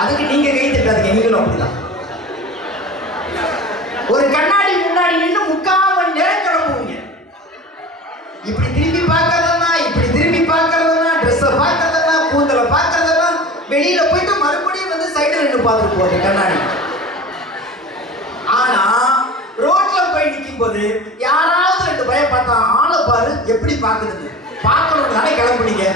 அதுக்கு நீங்க கை தட்டாதீங்க, நீங்களும் அப்படிதான். ஒரு கண்ணாடி முன்னாடி நின்று 3/4 மணி நேரம் கிளம்புவீங்க. இப்படி திரும்பி பார்க்கறதுனா, இப்படி திரும்பி பார்க்கறதுனா, ட்ரெஸ்ஸை பார்க்கறதுனா, கூந்தலை பார்க்கறதுனா, வெளியில போயிட்டு மறுபடியும் வந்து சைடுல நின்று பார்த்துட்டு போகுது கண்ணாடி. ஆனா ரோட்ல போய் நிற்கும் போது யாராவது 2 பயம் பார்த்தா, ஆளை பாரு எப்படி பார்க்குதுன்னு பார்க்கணும் தானே கிளம்புனீங்க.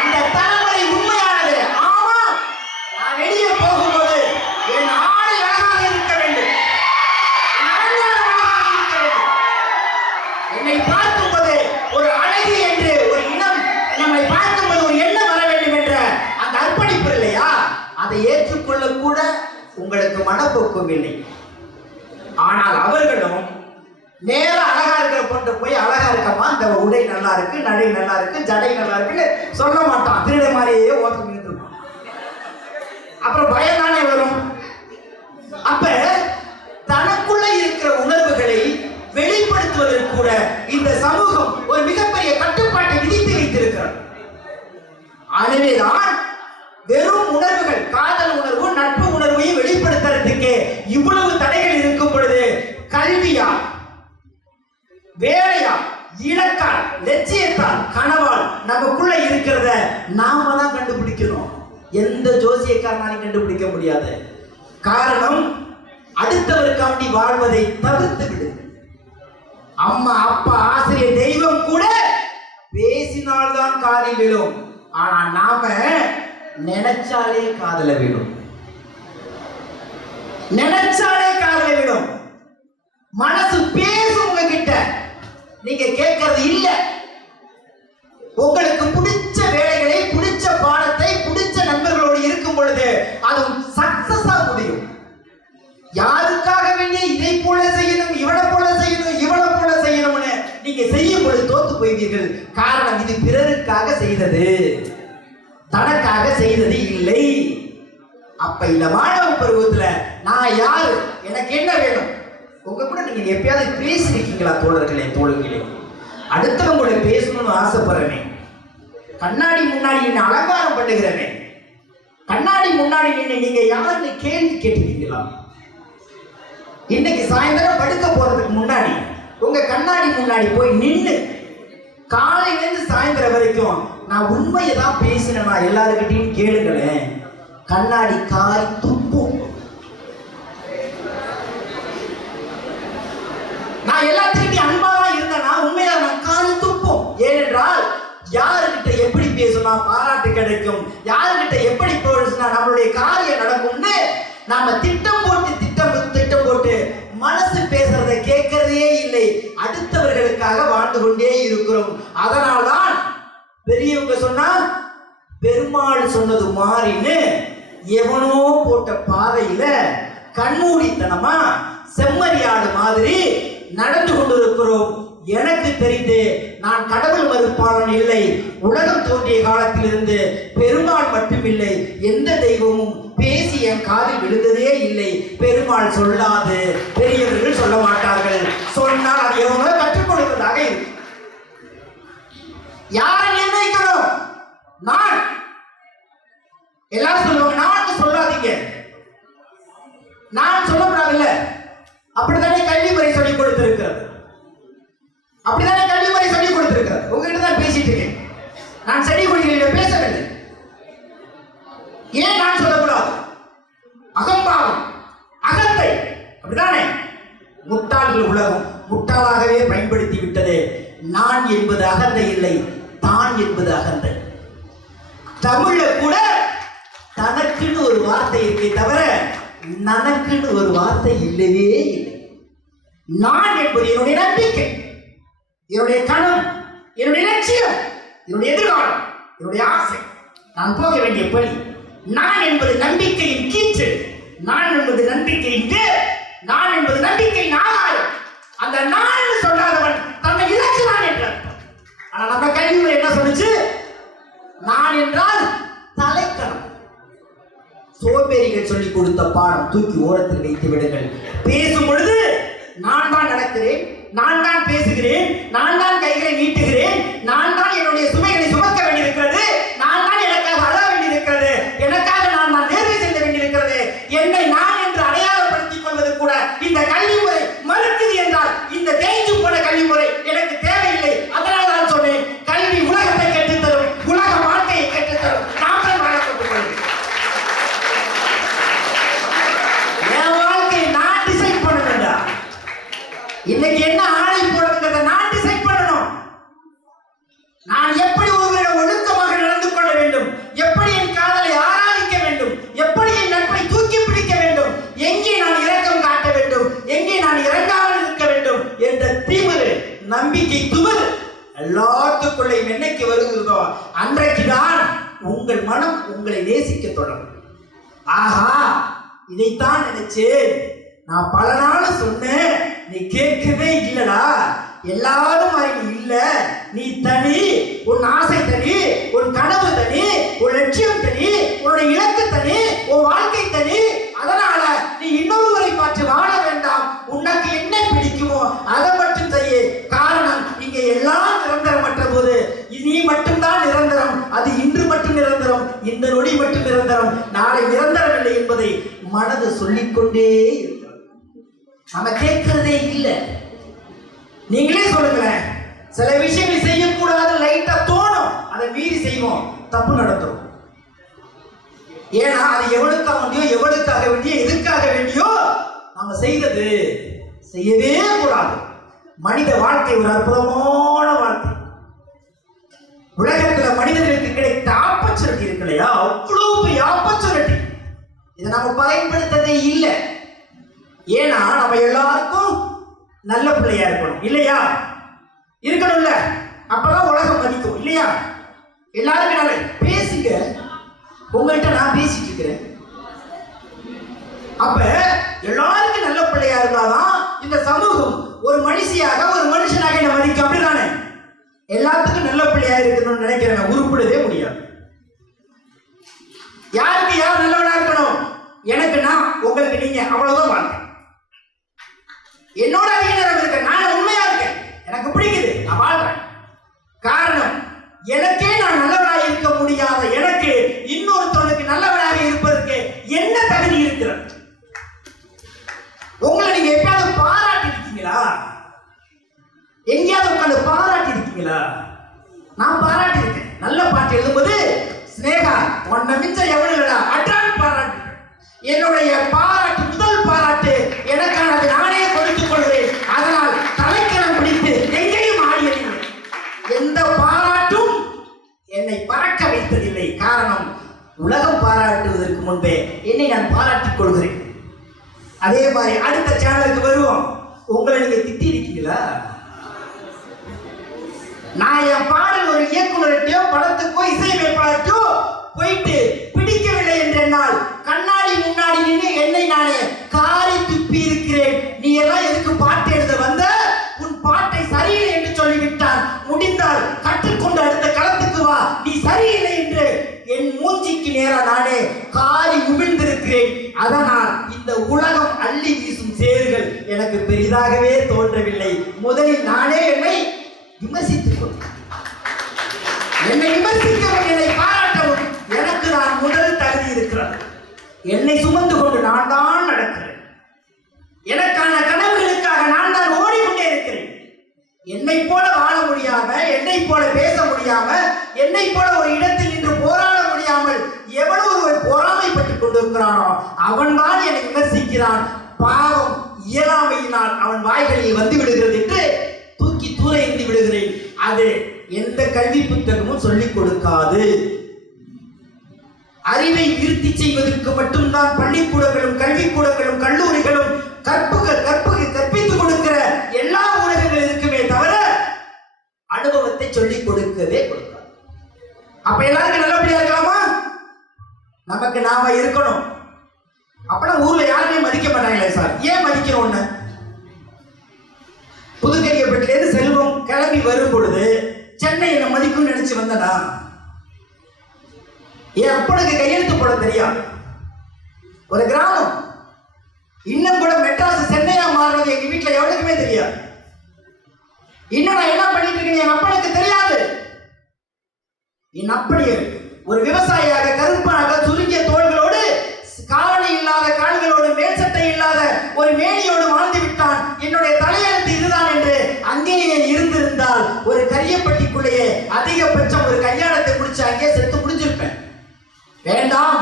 இந்த தலைமுறை உண்மையானது. ஆமா, நான் வெளியே போகும்போது என் ஆடை அழகாக இருக்க வேண்டும், என்னை பார்க்கும்போது ஒரு அழகு என்று ஒரு இனம், நம்மை பார்க்கும்போது ஒரு எண்ணம் வர வேண்டும் என்ற அந்த அர்ப்பணிப்பு இல்லையா? அதை ஏற்றுக்கொள்ள கூட உங்களுக்கு மனப்போக்கம் இல்லை. ஆனால் அவர்களும் நேர அழகா இருக்கிற பொண்ணு போய் அழகா இருக்கமா, இந்த உடை நல்லா இருக்கு, நடை நல்லா இருக்கு, ஜடை நல்லா இருக்குன்னு சொல்ல மாட்டான். திருட மாதிரியே ஓட்டு நின்றுருப்பான். அப்புறம் பயம் தானே வரும். அப்ப தனக்குள்ள இருக்கிற உணர்வுகளை வெளிப்படுத்துவதற்கு கூட இந்த சமூகம் ஒரு மிகப்பெரிய கட்டுப்பாட்டை விதித்து வைத்திருக்கிறது. ஆகவேதான் வெறும் உணர்வுகள், காதல் உணர்வு, நட்பு உணர்வையும் வெளிப்படுத்துறதுக்கு இவ்வளவு தடைகள் இருக்கும் பொழுது கல்வியா, வேலையா, இலக்கால், லட்சியத்தால், கனவால் நமக்குள்ள இருக்கிறத நாம தான் கண்டுபிடிக்கணும். எந்த ஜோசியக்காரனாலையும் கண்டுபிடிக்க முடியாது. காரணம், அடுத்தவருக்காண்டி வாழ்வதை தவிர்த்து விடு. அம்மா, அப்பா, ஆசிரியர், தெய்வம் கூட பேசினால்தான் காதில் விழும். ஆனா நாம நினைச்சாலே காதல விடும். நினைச்சாலே காதல விடும். மனசு பேசும் உங்ககிட்ட, நீங்க கேட்கறது இல்ல. உங்களுக்கு பிடிச்ச வேலைகளை, பிடிச்ச பாடத்தை, பிடிச்ச நண்பர்களோடு இருக்கும் பொழுது அது சக்சஸா முடியும். யாருக்காக வேண்டிய இதை போல செய்யணும், இவளை போல செய்யணும், இவளை போல செய்யணும்னு நீங்க செய்யும் பொழுது தோத்து போய்வீர்கள். காரணம், இது பிறருக்காக செய்தது, தனக்காக செய்தது இல்லை. அப்ப இந்த மாணவ பருவத்துல நான் யாரு, எனக்கு என்ன வேணும்? உங்க கூட நீங்க எப்பயாவது பேசிருக்கீங்களா தோழர்களே, தோழர்களே? அடுத்தவங்க கூட பேசணும்னு ஆசைப்படுறேன். கண்ணாடி முன்னாடி என்ன அலங்காரம் பண்ணுகிறேன். கண்ணாடி முன்னாடி நின்று நீங்க யாருன்னு கேள்வி கேட்டுக்கீங்களா? இன்னைக்கு சாயந்தரம் படுக்க போறதுக்கு முன்னாடி உங்க கண்ணாடி முன்னாடி போய் நின்று காலையிலேருந்து சாயந்தரம் வரைக்கும் நான் உண்மையை தான் பேசினேன் எல்லாருக்கிட்டையும் கேளுங்களேன். கண்ணாடி காய் துப்பும். நான் எல்லாத்துக்கிட்டையும் அன்பா தான் இருந்தேன்னா உண்மையா நான் காய் துப்பும். ஏனென்றால் யாருக்கிட்ட எப்படி பேசினா பாராட்டு கிடைக்கும், யாருக்கிட்ட எப்படி பேசினா நம்மளுடைய காரியம் நடக்கும்னு நாம திட்டம் போட்டு மனசு பேசுறதை கேட்கறதே இல்லை. அடுத்தவர்களுக்காக வாழ்ந்து கொண்டே இருக்கிறோம். அதனால்தான் பெரியவங்க சொன்னா பெருமாள் சொன்னது மாறின்னு எவனோ போட்ட பாதையில கண்மூடித்தனமா செம்மறியாடு மாதிரி நடந்து கொண்டிருக்கிறோம். எனக்கு தெரிந்து நான் கடவுள் மறுப்பாளன் இல்லை. உலகம் தோன்றிய காலத்திலிருந்து பெருமாள் மட்டுமில்லை, எந்த தெய்வமும் பேசி என் காதில் விழுந்ததே இல்லை. பெருமாள் சொல்லாது பெரியவர்கள் சொல்ல மாட்டார்கள். சொன்னால் அது எவனோ கற்றுக் கொடுப்பதாக இருக்கு. யாரை நிர்ணயிக்கணும்? நான். எல்லாரும் சொல்லுவாங்க நான் சொல்லாதீங்க, நான் சொல்லக்கூடாதுல்ல. அப்படித்தானே கல்வி முறை சொல்லிக் கொடுத்திருக்கிறது. அப்படித்தானே கல்வி முறை சொல்லிக் கொடுத்திருக்கிறது. உங்ககிட்ட தான் பேசிட்டு இருக்கேன். நான் செடி கொடிகளிடம் பேசவில்லை. ஏன் நான் சொல்லக்கூடாது? அகம்பாவம், அகந்தை. அப்படித்தானே? முட்டாள்கள் உலகம் முட்டாளாகவே பயன்படுத்தி விட்டது. நான் என்பது அகந்தை இல்லை, தான் என்பது அகந்தை. தமிழ்ல கூட தனக்குன்னு ஒரு வார்த்தை இருக்கே தவிர நனக்குன்னு ஒரு வார்த்தை இல்லவே இல்லை. நான் என்பது என்னுடைய நம்பிக்கை, என்னுடைய கனவு, என்னுடைய லட்சியம், என்னுடைய எதிர்காலம், என்னுடைய ஆசை, நான் போக வேண்டிய பணி. நான் என்பது நம்பிக்கையின் கீற்று, நான் என்பது நம்பிக்கையின் வேர், நான் என்பது நம்பிக்கையின் ஆதாயம். அந்த நான் சொல்லாதவன் தன்னை இழக்கிறான் என்றார். ஆனா நம்ம கல்விமுறை என்ன சொல்லுச்சு? நான் என்றால் தலைக்கணம். சோம்பேறிகள் சொல்லிக் கொடுத்த பாடம் தூக்கி ஓரத்தில் வைத்து விடுங்கள். பேசும் பொழுது நான் தான் நடக்கிறேன், நான் தான் பேசுகிறேன், நான் தான் கைகளை நீட்டுகிறேன், நான் தான் என்னுடைய சுமைகளை சுமக்க வேண்டியிருக்கிறது, நான் தான் எனக்காக அழ வேண்டியிருக்கிறது, எனக்காக நான் நேர்வை செய்ய வேண்டியிருக்கிறது. என்னை நான் என்று அடையாளப்படுத்திக் கொள்வது கூட இந்த கல்விமுறை மறுக்குது என்றால் இந்த தேய்ச்சி போன கல்விமுறை எனக்கு தேவையில்லை. அதனால் நான் சொன்னேன், கல்வி உலகத்தை கற்றுத்தரும், உலக வாழ்க்கையை கற்றுத்தரும். நாம் தான் வழங்கப்பட்டுக் கொள்ளும். என் வாழ்க்கையை நான் டிசைட் பண்ணணும்டா. இன்னைக்கு என்ன ஆணை போடுறதுங்கிறத நான் டிசைட் பண்ணணும். நான் எப்படி ஒருவரை ஒழுக்கமாக நடந்து கொள்ள வேண்டும், எப்படி என் காதலை ஆராதிக்க வேண்டும், எப்படி என் நட்பை தூக்கி பிடிக்க வேண்டும், எங்கே நான் இரக்கம் காட்ட வேண்டும், எங்கே நான் இறங்காமல் இருக்க வேண்டும் என்ற திமிரு, நம்பிக்கை துமிரு எல்லாத்துக்குள்ளையும் என்னைக்கு வருகிறதோ அன்றைக்குதான் உங்கள் மனம் உங்களை நேசிக்க தொடங்கும். ஆஹா, இதைத்தான் நினைச்சேன், நான் பல நாள் சொன்னேன், நீ கேட்கவே இல்லடா, எல்லாரும் மாதிரி இல்ல, நீ தனி, உன் ஆசை தனி, உன் கனவு தனி, உன் லட்சியம் தனி, உன்னுடைய இலக்கு தனி, உன் வாழ்க்கை தனி. அதனால நீ இன்னொருவரை பார்த்து வாழ வேண்டாம். உனக்கு என்ன பிடிக்குமோ அதை மட்டும் செய்ய. காரணம், இங்க எல்லாம் நிரந்தரமற்ற போது நீ மட்டும்தான் நிரந்தரம். அது இன்று மட்டும் நிரந்தரம், இந்த நொடி மட்டும் நிரந்தரம், நாளை நிரந்தரம் இல்லை என்பதை மனது சொல்லிக்கொண்டே இருக்கிறது. நம்ம கேட்கிறதே இல்லை. நீங்களே சொல்லுங்களேன், சில விஷயங்கள் செய்யக்கூடாது லைட்டா தோணும், அதை மீறி செய்வோம், தப்பு நடந்துரும். ஏன்னா அது எவனுக்காக வேண்டியோ, எவனுக்காக வேண்டியோ, எதுக்காக வேண்டியோ நாம செய்தது செய்யவே கூடாது. மனித வாழ்க்கை ஒரு அற்புதமான வாழ்க்கை. உலகத்துல மனிதர்களுக்கு கிடைத்த ஆப்பர்ச்சுனிட்டி இருக்கு இல்லையா, அவ்வளவு பெரிய ஆப்பர்ச்சுனிட்டி. இதை நம்ம பயன்படுத்ததே இல்லை. ஏன்னா நம்ம எல்லாருக்கும் நல்ல பிள்ளையா இருக்கணும் இல்லையா, இருக்கணும்ல, அப்பதான் உலகம் மதிக்கும் இல்லையா. எல்லாருக்கும் நல்ல பேசுங்க, உங்கள்கிட்ட நான் பேசிட்டு இருக்கிறேன். அப்ப எல்லாருக்கும் நல்ல பிள்ளையா இருந்தாதான் இந்த சமூகம் ஒரு மனுஷியாக ஒரு மனுஷனாக என்ன மதிக்கும், அப்படிதானே? எல்லாத்துக்கும் நல்ல பிள்ளையா இருக்கணும்னு நினைக்கிறேன், உருப்பிடவே முடியாது. யாருக்கு யார் நல்லவனா இருக்கணும், எனக்கு நான், உங்களுக்கு நீங்க, அவ்வளவுதான் வாழ்க்கை. என்னோட அதிக நேரம் இருக்க, நான் உண்மையா இருக்கேன், எனக்கு பிடிக்குது, நான் வாழ்றேன். காரணம், எனக்கே நான் நல்லவனாக இருக்க முடியாத எனக்கு இன்னொருத்தவனுக்கு நல்லவனாக இருப்பதற்கு என்ன தகுதி இருக்கிறது? உங்களை நீங்க எப்பயாவது பாராட்டி இருக்கீங்களா? எங்கேயாவது உட்காந்து பாராட்டி இருக்கீங்களா? நான் பாராட்டி இருக்கேன். நல்ல பாட்டு எழுதும்போது ஸ்னேகா உன்னை மிச்சம் எவ்வளவு இல்லடா அட்ராக்ட் பாராட்டு. என்னுடைய பாராட்டு, முதல் பாராட்டு எனக்கானது நானே கொடுத்துக் கொள்கிறேன். அதனால் தலைக்கணம் பிடித்து எங்கேயும் ஆடியதில்லை. எந்த பாராட்டும் என்னை பறக்க வைத்ததில்லை. காரணம், உலகம் பாராட்டுவதற்கு முன்பே என்னை நான் பாராட்டிக் கொள்கிறேன். அதே மாதிரி அடுத்த சேனலுக்கு வருவோம். உங்களை நீங்க திட்டி இருக்கீங்களா? நான் என் பாடல் ஒரு இயக்குனர்கிட்டயோ படத்துக்கோ இசையமைப்பாளர்கிட்டயோ போயிட்டு பிடிக்கவில்லை என்றால் கண்ணாடி முன்னாடி நின்று என்னை நானே காரி துப்பி இருக்கிறேன். நீ எல்லாம் எதுக்கு பாட்டு எழுத வந்த? உன் பாட்டை சரியில்லை என்று சொல்லிவிட்டான். முடிந்தால் கற்றுக்கொண்டு அடுத்த களத்துக்கு வா, நீ சரியில்லை என்று என் மூஞ்சிக்கு நேரா நானே காரி உமிழ்ந்திருக்கிறேன். அதனால் இந்த உலகம் அள்ளி வீசும் சேறுகள் எனக்கு பெரிதாகவே தோன்றவில்லை. முதலில் நானே என்னை விமர்சித்துக் கொண்டேன். என்னை விமர்சிக்கவும் என்னை பாராட்டவும் எனக்கு நான் முதல் தகுதி இருக்கிறது. என்னை சுமந்து கொண்டு நான் தான் நடக்கிறேன். எனக்கான கனவுகளுக்காக நான் தான் ஓடிக்கொண்டே இருக்கிறேன். என்னை போல வாழ முடியாம, என்னை போல பேச முடியாம, என்னை போல ஒரு இடத்தில் நின்று போராட முடியாமல் எவ்வளவு ஒருவன் பொறாமைப்பட்டுக் கொண்டிருக்கிறானோ அவன் தான் என்னை விமர்சிக்கிறான். பாவம், இயலாமையினால் அவன் வாய்களில் வந்து விடுகிறது என்று தூக்கி தூர எறிந்து விடுகிறேன். அது எந்த கல்வி புத்தகமும் சொல்லிக் கொடுக்காது. அறிவை விருத்தி செய்வதற்கு மட்டும்தான் பள்ளிக்கூடங்களும் கல்விக்கூடங்களும் கல்லூரிகளும் கற்பித்துக் கொடுக்கிற எல்லா ஊடகங்கள் இருக்குமே தவிர அனுபவத்தை சொல்லிக் கொடுக்கவே கொடுக்காது. அப்ப எல்லாருக்கும் நல்லபடியா இருக்கலாமா? நமக்கு நாம இருக்கணும். அப்பெல்லாம் ஊர்ல யாருமே மதிக்க மாட்டாங்களே சார். ஏன் மதிக்கிறோம்னு, புதுக்கரியப்பட்டிலேருந்து செல்வம் கிளம்பி வரும் பொழுது சென்னை என்ன மதிக்கும் நினைச்சு வந்தனா, என் அப்பனுக்கு கையெழுத்து போட தெரியாது. ஒரு கிராமம், இன்னும் கூட மெட்ராஸ் சென்னையா மாறுறது எங்க வீட்டுல எவனுக்குமே தெரியாது. இன்னும் நான் என்ன பண்ணிட்டு இருக்கேன் என் அப்பனுக்கு தெரியாது. என் அப்படியே ஒரு விவசாயியாக கருப்பாக சுருங்கிய தோள்களோடு, காலணி இல்லாத கால்களோடு, மேல் சட்டை இல்லாத ஒரு மேனியோடு வாழ்ந்து விட்டான். என்னுடைய தலையெழுத்து இதுதான் என்று அங்கேயே இருந்திருந்தால் ஒரு கரியப்பட்டிக்குள்ளேயே அதிகபட்சம் ஒரு கல்யாணத்தை முடிச்சு அங்கே செத்து முடிஞ்சிருப்பேன். வேண்டாம்,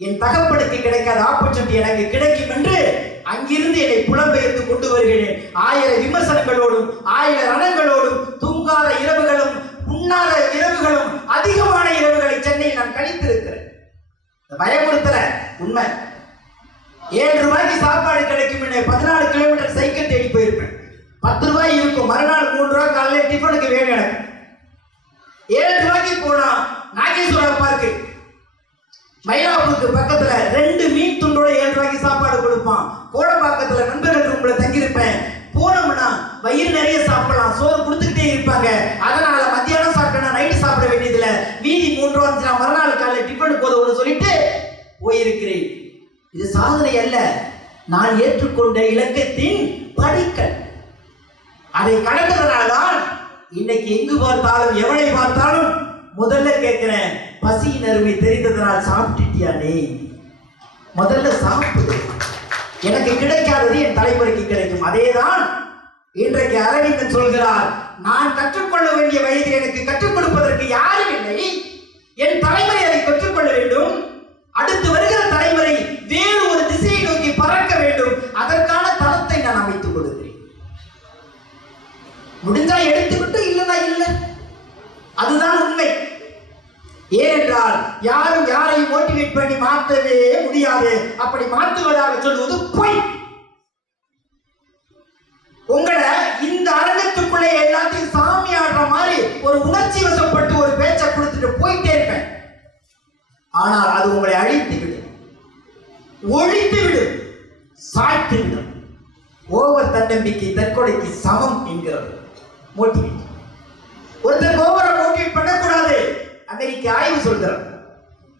என் தகப்பனுக்கு கிடைக்காத ஆப்பர்ச்சுனிட்டி எனக்கு கிடைக்கும் என்று அங்கிருந்து என்னை புலம்பெயர்ந்து கொண்டு வருகிறேன். 1000 விமர்சனங்களோடும் 1000 ரணங்களோடும், தூங்காத இரவுகளும் உண்ணாத இரவுகளும் அதிகமான இரவுகளை சென்னையில் நான் கழித்திருக்கிறேன். பயமுறுத்தல, உண்மை. 7 ரூபாய்க்கு சாப்பாடு கிடைக்கும். 14 கிலோமீட்டர் சைக்கிள் தேடி போயிருப்பேன். 10 ரூபாய் இருக்கும். மறுநாள் 3 ரூபாய் காலையில் டிஃபனுக்கு வேணும் எனக்கு. 7 ரூபாய்க்கு போனா நாகேஸ்வரர் பார்க்கு மயிலாப்பூருக்கு பக்கத்துல 2 மீன் துண்டோட 7 ரூபாய்க்கு சாப்பாடு கொடுப்பான். கோடம்பாக்கத்துல நண்பர்கள் ரூம்ல தங்கியிருப்பேன். போனோம்னா வயிறு நிறைய சாப்பிடலாம், சோறு கொடுத்துக்கிட்டே இருப்பாங்க. அதனால மத்தியானம் சாப்பிட்டா நைட்டு சாப்பிட வேண்டியதுல மீதி 3 ரூபா இருந்துச்சுன்னா மறுநாள் காலையில் டிஃபனுக்கு போதும்னு சொல்லிட்டு போயிருக்கிறேன். இது சாதனை அல்ல, நான் ஏற்றுக்கொண்ட இலக்கத்தின் படிக்கல். அதை கடந்ததனால்தான் இன்னைக்கு எங்கு பார்த்தாலும் எவனை பார்த்தாலும் முதல்ல கேட்கிறேன், பசியின் அருமை தெரிந்ததனால் சாப்பிட்டுட்டியா நீ? முதல்ல சாப்பிடு. எனக்கு கிடைக்காதது என் தலைமுறைக்கு கிடைக்கும். அதேதான் இன்றைக்கு அரவிந்தன் சொல்கிறார், நான் கற்றுக்கொள்ள வேண்டிய வயதில் எனக்கு கற்றுக் கொடுப்பதற்கு யாரும் இல்லை. என் தலைமுறை அதை கற்றுக்கொள்ள வேண்டும். அடுத்து வருகிற தலைமுறை வேறு ஒரு திசையை நோக்கி பறக்க வேண்டும். அதற்கான தளத்தை நான் அமைத்துக் கொடுக்கிறேன். முடிஞ்சா எடுத்துக்கிட்டு இல்லைன்னா இல்லை. அதுதான் உண்மை. ஏனென்றால் யாரும் யாரையும் மோட்டிவேட் பண்ணி மாற்றவே முடியாது. அப்படி மாற்றுவதாக சொல்வது பொய். உங்களை இந்த அரங்கத்துக்குள்ளே எல்லாத்தையும் சாமி ஆடுற மாதிரி ஒரு உணர்ச்சி வசப்பட்டு ஒரு பேச்சை கொடுத்துட்டு போயிட்டே இருப்பேன். ஆனால் அது உங்களை அழித்து விடும், ஒழித்து விடும், சாய்த்து விடும். ஓவர் தன்னம்பிக்கை தற்கொலைக்கு சமம் என்கிறது மோட்டிவேட். ஒருத்தர் ஓவரை மோட்டிவேட் பண்ணக்கூடாது. அமெரிக்க ஆய்வு சொல்கிறது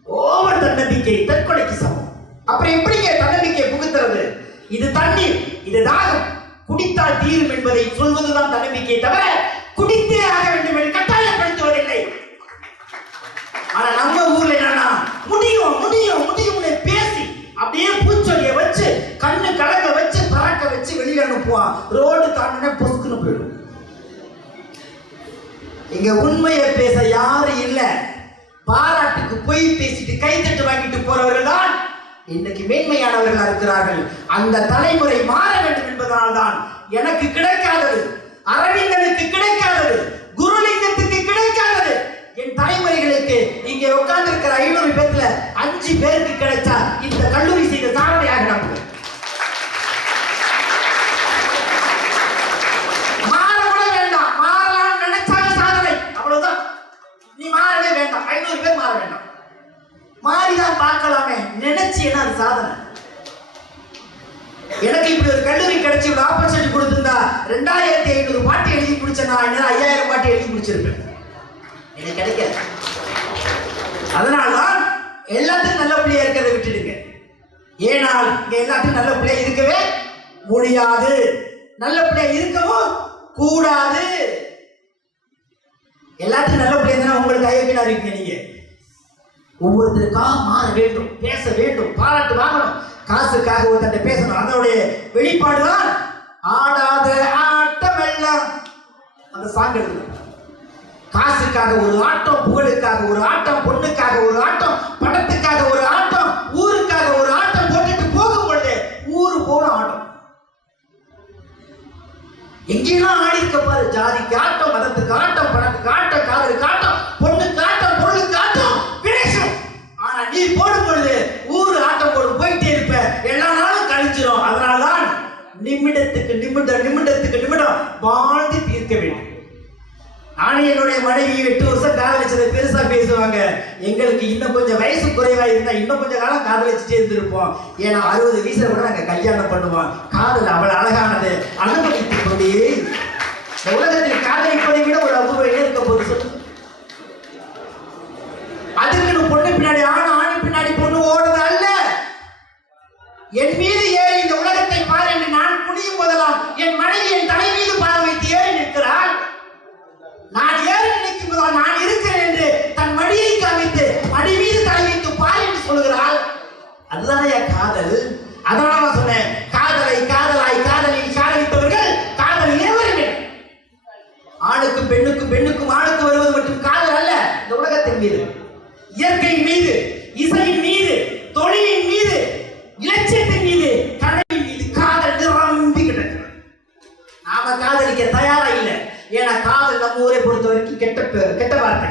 ஓவர் தன்னம்பிக்கை தற்கொலைக்கு சமம். அப்புறம் எப்படிங்க தன்னம்பிக்கை புகுத்துறது? இது தண்ணீர், இது தாகம், குடித்தால் தீரும் என்பதை சொல்வதுதான் தன்னம்பிக்கை தவிர குடித்தே ஆக வேண்டும் என்று கட்டாயப்படுத்துவதில்லை. ஆனா நம்ம ஊர்ல என்னன்னா முடியும் முடியும் முடியும்னு பேசி அப்படியே பூச்சொலியை வச்சு கண்ணு கலங்க வச்சு பறக்க வச்சு வெளியில அனுப்புவான். ரோடு தாண்டின பொசுக்குன்னு போயிடும். இங்க உண்மையை பேச யாரும் இல்ல. பாராட்டுக்கு போய் பேசிட்டு கைத்தட்டு வாங்கிட்டு போறவர்கள் தான் இன்னைக்கு மேன்மையானவர்களா இருக்கிறார்கள். அந்த தலைமுறை மாற வேண்டும் என்பதனால் தான் எனக்கு கிடைக்காதது, அரவிந்தனுக்கு கிடைக்காதது, குருலிங்கத்துக்கு கிடைக்காதது, என் தலைமுறைகளுக்கு இங்கே உட்கார்ந்து இருக்கிற 500 பேர்ல 5 பேருக்கு கிடைச்சா இந்த கல்லூரி செய்த சாதனையாக நம்புகிறேன். மாறக்கூட வேண்டாம், மாறலாம் நினைச்சாலும் சாதனை, அவ்வளவுதான். நீ மாறவே வேண்டாம், 500 பேர் மாற வேண்டாம், மாறிதான் பார்க்கலாமே நினைச்சீங்கன்னா அது சாதனை. எனக்கு இப்படி ஒரு கல்லூரி கிடைச்சி ஒரு ஆப்பர்ச்சுனிட்டி கொடுத்திருந்தா 2500 பாட்டு எழுதி முடிச்சேன். நான் 5000 பாட்டு எழுதி முடிச்சிருப்பேன். எனக்கு கிடைக்காது. அதனால்தான் எல்லாத்துக்கும் நல்ல பிள்ளையா இருக்கிறத விட்டுடுங்க. ஏனால் இங்க எல்லாத்துக்கும் நல்ல பிள்ளையா இருக்கவே முடியாது, நல்ல பிள்ளையா இருக்கவும் கூடாது. எல்லாத்துக்கும் நல்ல பிள்ளையா இருந்தா உங்களுக்கு ஐயப்பா இருக்கீங்க. நீங்க ஒவ்வொருத்தருக்காக மாற வேண்டும், பேச வேண்டும், பாராட்டு வாங்கணும், காசுக்காக ஒருத்தட்ட பேசணும். அதனுடைய வெளிப்பாடுதான் ஆடாத ஆட்டம் எல்லாம். அந்த சாங் எடுக்கணும். காசுக்காக ஒரு ஆட்டம், புகழுக்காக ஒரு ஆட்டம், பொண்ணுக்காக ஒரு ஆட்டம், பணத்துக்காக ஒரு ஆட்டம், ஊருக்காக ஒரு ஆட்டம் போட்டுட்டு போகும் பொழுது ஊரு போன ஆட்டம். எங்கெல்லாம் ஆடி இருக்க பாரு. ஜாதிக்கு ஆட்டம், மதத்துக்கு ஆட்டம், பணத்துக்கு ஆட்டம், காதலுக்கு ஆட்டம், பொண்ணுக்கு ஆட்டம், பொருளுக்கு ஆட்டம், வினேஷம். ஆனா நீ போடும் பொழுது ஊரு ஆட்டம் போடு போயிட்டே இருப்ப, எல்லா நாளும் கழிஞ்சிடும். அதனால்தான் நிமிடத்துக்கு நிமிடம், நிமிடத்துக்கு நிமிடம் வாழ்ந்து தீர்க்க வேண்டும். நானும் என்னுடைய மனைவி 8 வருஷம் காதலிச்சதை பெருசா பேசுவாங்க. எங்களுக்கு இன்னும் கொஞ்சம் வயசு குறைவா இருந்தா இன்னும் கொஞ்சம் காலம் காதலிச்சுட்டே இருந்திருப்போம். ஏன்னா 60 வயசுல கூட நாங்க கல்யாணம் பண்ணுவோம். காதல் அவள் அழகானது, அனுபவித்துக் கொண்டே. உலகத்தில் காதலிப்பதை விட ஒரு அபூர்வம் இருக்க போது சொல்லு. அதுக்குன்னு பொண்ணு பின்னாடி ஆண், ஆண் பின்னாடி பொண்ணு ஓடுறது அல்ல. என் மீது ஏறி இந்த உலகத்தை பார் என்று நான் குனியும் போதெல்லாம் என் மனைவி என் தலை மீது பார் வைத்து ஏறி நிற்கிறாள். நான் ஏறி நிற்கும் போது நான் இருக்கிறேன் என்று தன் மடியை காமித்து மடி மீது தலை வைத்து பார் என்று சொல்லுகிறாள். அதுதானே காதல். அதனால சொன்னேன், காதலை காதலாய் காதலில் காதலித்தவர்கள் காதலிலே வருங்கள். ஆணுக்கும் பெண்ணுக்கும், பெண்ணுக்கும் ஆணுக்கு வருவது மட்டும் காதல் அல்ல. இந்த உலகத்தின் மீது, இயற்கையின் மீது, இசையின் மீது, தொழிலின் மீது, இலட்சியத்தின் மீது, கனவின் மீது காதல் நிரம்பி கிடக்கிறது. நாம காதலிக்க தயாரா இல்லை. ஏன்னா காதல் நம்ம ஊரை பொறுத்த வரைக்கும் கெட்ட வார்த்தை,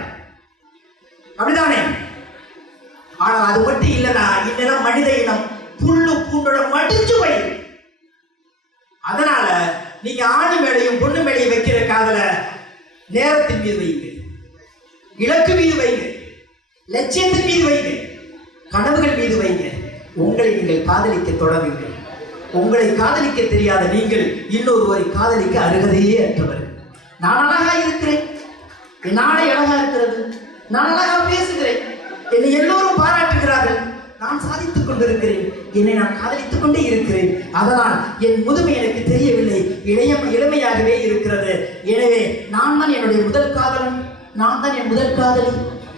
அப்படிதானே? ஆனால் அது மட்டும் இல்லைன்னா இந்நேரம் மனித இனம் புல்லு பூண்டோட மடிஞ்சு போயிரு. அதனால நீங்க ஆணு மேலையும் பொண்ணு மேலையும் வைக்கிற காதலை நேரத்தின் மீது வைங்க, இலக்கு மீது வைங்க, லட்சியத்தின் மீது வைங்க, கனவுகள் மீது வைங்க. உங்களை நீங்கள் காதலிக்க தொடங்குங்கள். உங்களை காதலிக்க தெரியாத நீங்கள் இன்னொருவரை காதலிக்க அருகதையே அற்றவர். நான் அழகா இருக்கிறேன், என் நாளை அழகா இருக்கிறது, நான் அழகா பேசுகிறேன், என்னை எல்லோரும் பாராட்டுகிறார்கள், நான் சாதித்துக் கொண்டிருக்கிறேன், என்னை நான் காதலித்துக் கொண்டே இருக்கிறேன். அதனால் என் முதுமை எனக்கு தெரியவில்லை, இளமையாகவே இருக்கிறது. எனவே நான் தான் என்னுடைய முதல் காதலன், நான் தான் என் முதல் காதலி.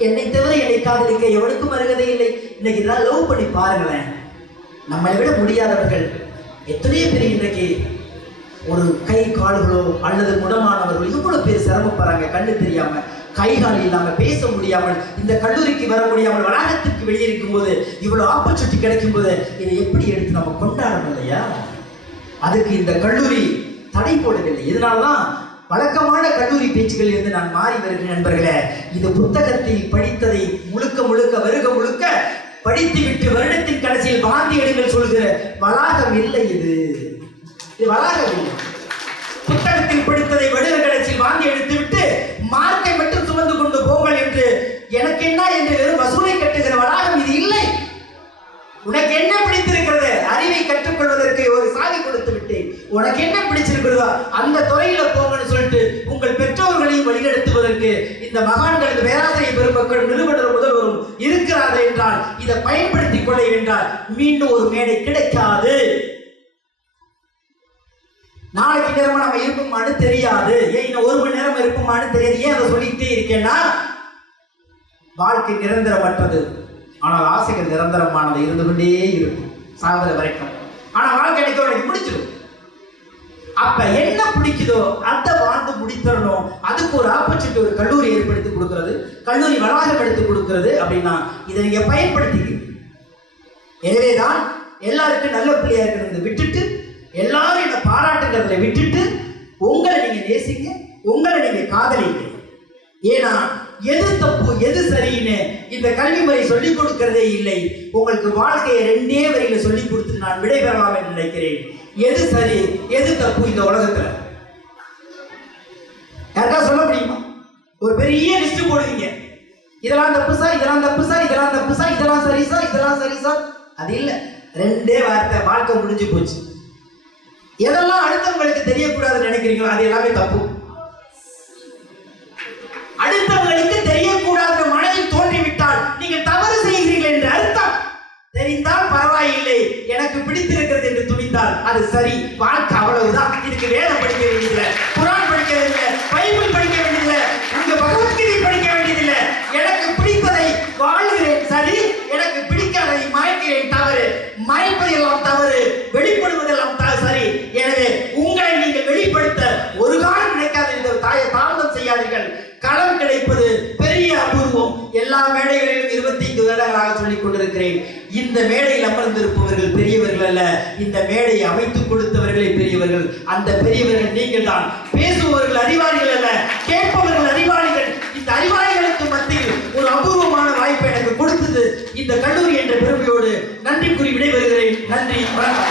என்னை தவிர என்னை காதலிக்க எவனுக்கும் அருகதை இல்லை. இன்னைக்கு இதெல்லாம் லவ் பண்ணி பாருங்களேன். நம்மளை விட முடியாதவர்கள் எத்தனையோ பேர் இன்றைக்கு ஒரு கை கால்களோ அல்லது முடமானவர்களோ இவ்வளவு பேர் சிரமப்படுறாங்க. கண்ணு தெரியாம, கை கால் இல்லாம, பேச முடியாமல், இந்த கல்லூரிக்கு வர முடியாமல், வளாகத்திற்கு வெளியே இருக்கும் போது, இவ்வளவு ஆப்பர்ச்சுனிட்டி கிடைக்கும் போது இதை எப்படி எடுத்து நம்ம கொண்டாடணும் இல்லையா? அதுக்கு இந்த கல்லூரி தடை போடவில்லை. இதனால்தான் வழக்கமான கல்லூரி பேச்சுகளில் இருந்து நான் மாறி வருகிறேன் நண்பர்களே. இது புத்தகத்தில் படித்ததை முழுக்க முழுக்க வருக முழுக்க படித்துவிட்டு வருடத்தின் கடைசியில் வாந்தி எடுங்கள் சொல்கிற வளாகம் இல்லை. இது வளாகம் இல்லை. புத்தகத்தில் படித்ததை வருட கடைசியில் வாந்தி எடுத்துவிட்டு மார்க்கை மட்டும் சுமந்து கொண்டு போங்கள் என்று எனக்கு என்ன என்று வெறும் வசூலை கட்டுகிற வளாகம் இது இல்லை. உனக்கு என்ன பிடித்திருக்கிறது? அறிவை கற்றுக்கொள்வதற்கு ஒரு சாவி கொடுத்து விட்டேன். உனக்கு என்ன பிடிச்சிருக்கிறதோ அந்த துறையில போங்கன்னு சொல்லிட்டு உங்கள் பெற்றோர்களையும் வழிநடத்துவதற்கு இந்த மகான்கள், பேராசிரியர் பெருமக்கள், நிறுவனர் முதல்வரும் இருக்கிறார்கள் என்றால் இதை பயன்படுத்திக் கொள்ள என்றால் மீண்டும் ஒரு மேடை கிடைக்காது. நாளைக்கு நேரமா நம்ம இருப்போமான்னு தெரியாது. ஏன் ஒரு மணி நேரம் இருப்போமான்னு தெரியாது. ஏன் அதை சொல்லிக்கிட்டே இருக்கேன்னா, வாழ்க்கை நிரந்தரமற்றது. ஆனால் ஆசைகள் நிரந்தரமானது, இருந்து கொண்டே இருக்கும் சாகிற வரைக்கும். ஆனா வாழ்க்கை எனக்கு முடிச்சிடும். அப்ப என்ன பிடிக்குதோ அதை வாழ்ந்து முடித்தரணும். அதுக்கு ஒரு ஆப்பர்ச்சுனிட்டி ஒரு கல்லூரி ஏற்படுத்தி கொடுக்கிறது, கல்லூரி வளாகம் எடுத்து கொடுக்கிறது. அப்படின்னா இதை நீங்க பயன்படுத்திக்க. எனவேதான் எல்லாருக்கும் நல்ல பிள்ளையா இருக்கிறத விட்டுட்டு, எல்லாரும் என்ன பாராட்டுங்கிறத விட்டுட்டு, உங்களை நீங்க நேசிங்க, உங்களை நீங்க காதலிங்க. ஏன்னா எது தப்பு எது சரின்னு இந்த கல்வி முறை சொல்லிக் கொடுக்கிறதே இல்லை. உங்களுக்கு வாழ்க்கையை 2 வரியில சொல்லிக் கொடுத்து நான் விடைபெறலாம் என்று நினைக்கிறேன். எது சரி எது தப்பு இந்த உலகத்துல யாருக்கா சொல்ல முடியுமா? ஒரு பெரிய லிஸ்ட் போடுவீங்க, இதெல்லாம் தப்பு சார், இதெல்லாம் தப்பு சார், இதெல்லாம் தப்பு சார், இதெல்லாம் சரி சார், இதெல்லாம் சரி சார். அது இல்லை, 2 வார்த்தை, வாழ்க்கை முடிஞ்சு போச்சு. எதெல்லாம் அடுத்தவங்களுக்கு தெரியக்கூடாதுன்னு நினைக்கிறீங்களோ அது எல்லாமே தப்பு. அடுத்தவர்களுக்கு தெரியக்கூடாத மனதில் தோன்றிவிட்டால் நீங்கள் தவறு செய்கிறீர்கள் என்று அர்த்தம். தெரிந்தால் பரவாயில்லை, எனக்கு பிடித்திருக்கிறது என்று துணிந்தால் அது சரி. வாழ்க்கை அவ்வளவுதான். இதுக்கு வேதம் படிக்க வேண்டியதில்லை, குரான் படிக்க வேண்டியதில்லை, பைபிள் படிக்க வேண்டியதில்லை, உங்க பகவத்கீதை படிக்க வேண்டியதில்லை. எனக்கு பிடிப்பதை வாழ்கிறேன் சரி, எனக்கு பிடிக்காததை மறைக்கிறேன் தவறு. மறைப்பதெல்லாம் தவறு, வெளிப்படுவதெல்லாம் சரி. எனவே உங்களை நீங்கள் வெளிப்படுத்த ஒரு காலம் நினைக்காதீர்கள், தாயை தாமதம் செய்யாதீர்கள். களம் கிடைப்பது பெரிய அபூர்வம். எல்லா மேடைகளிலும் 25 வருடங்களாக சொல்லிக் கொண்டிருக்கிறேன். இந்த மேடையில் அமர்ந்திருப்பவர்கள் பெரியவர்கள் அல்ல, இந்த மேடையை அமைத்துக் கொடுத்தவர்களே பெரியவர்கள். அந்த பெரியவர்கள் நீங்கள் தான். பேசுபவர்கள் அறிவாளிகள் அல்ல, கேட்பவர்கள் அறிவாளிகள். இந்த அறிவாளிகளுக்கு மத்தியில் ஒரு அபூர்வமான வாய்ப்பை எனக்கு கொடுத்தது இந்த கல்லூரி என்ற பெருமையோடு நன்றி கூறி விடைபெறுகிறேன். நன்றி, வணக்கம்.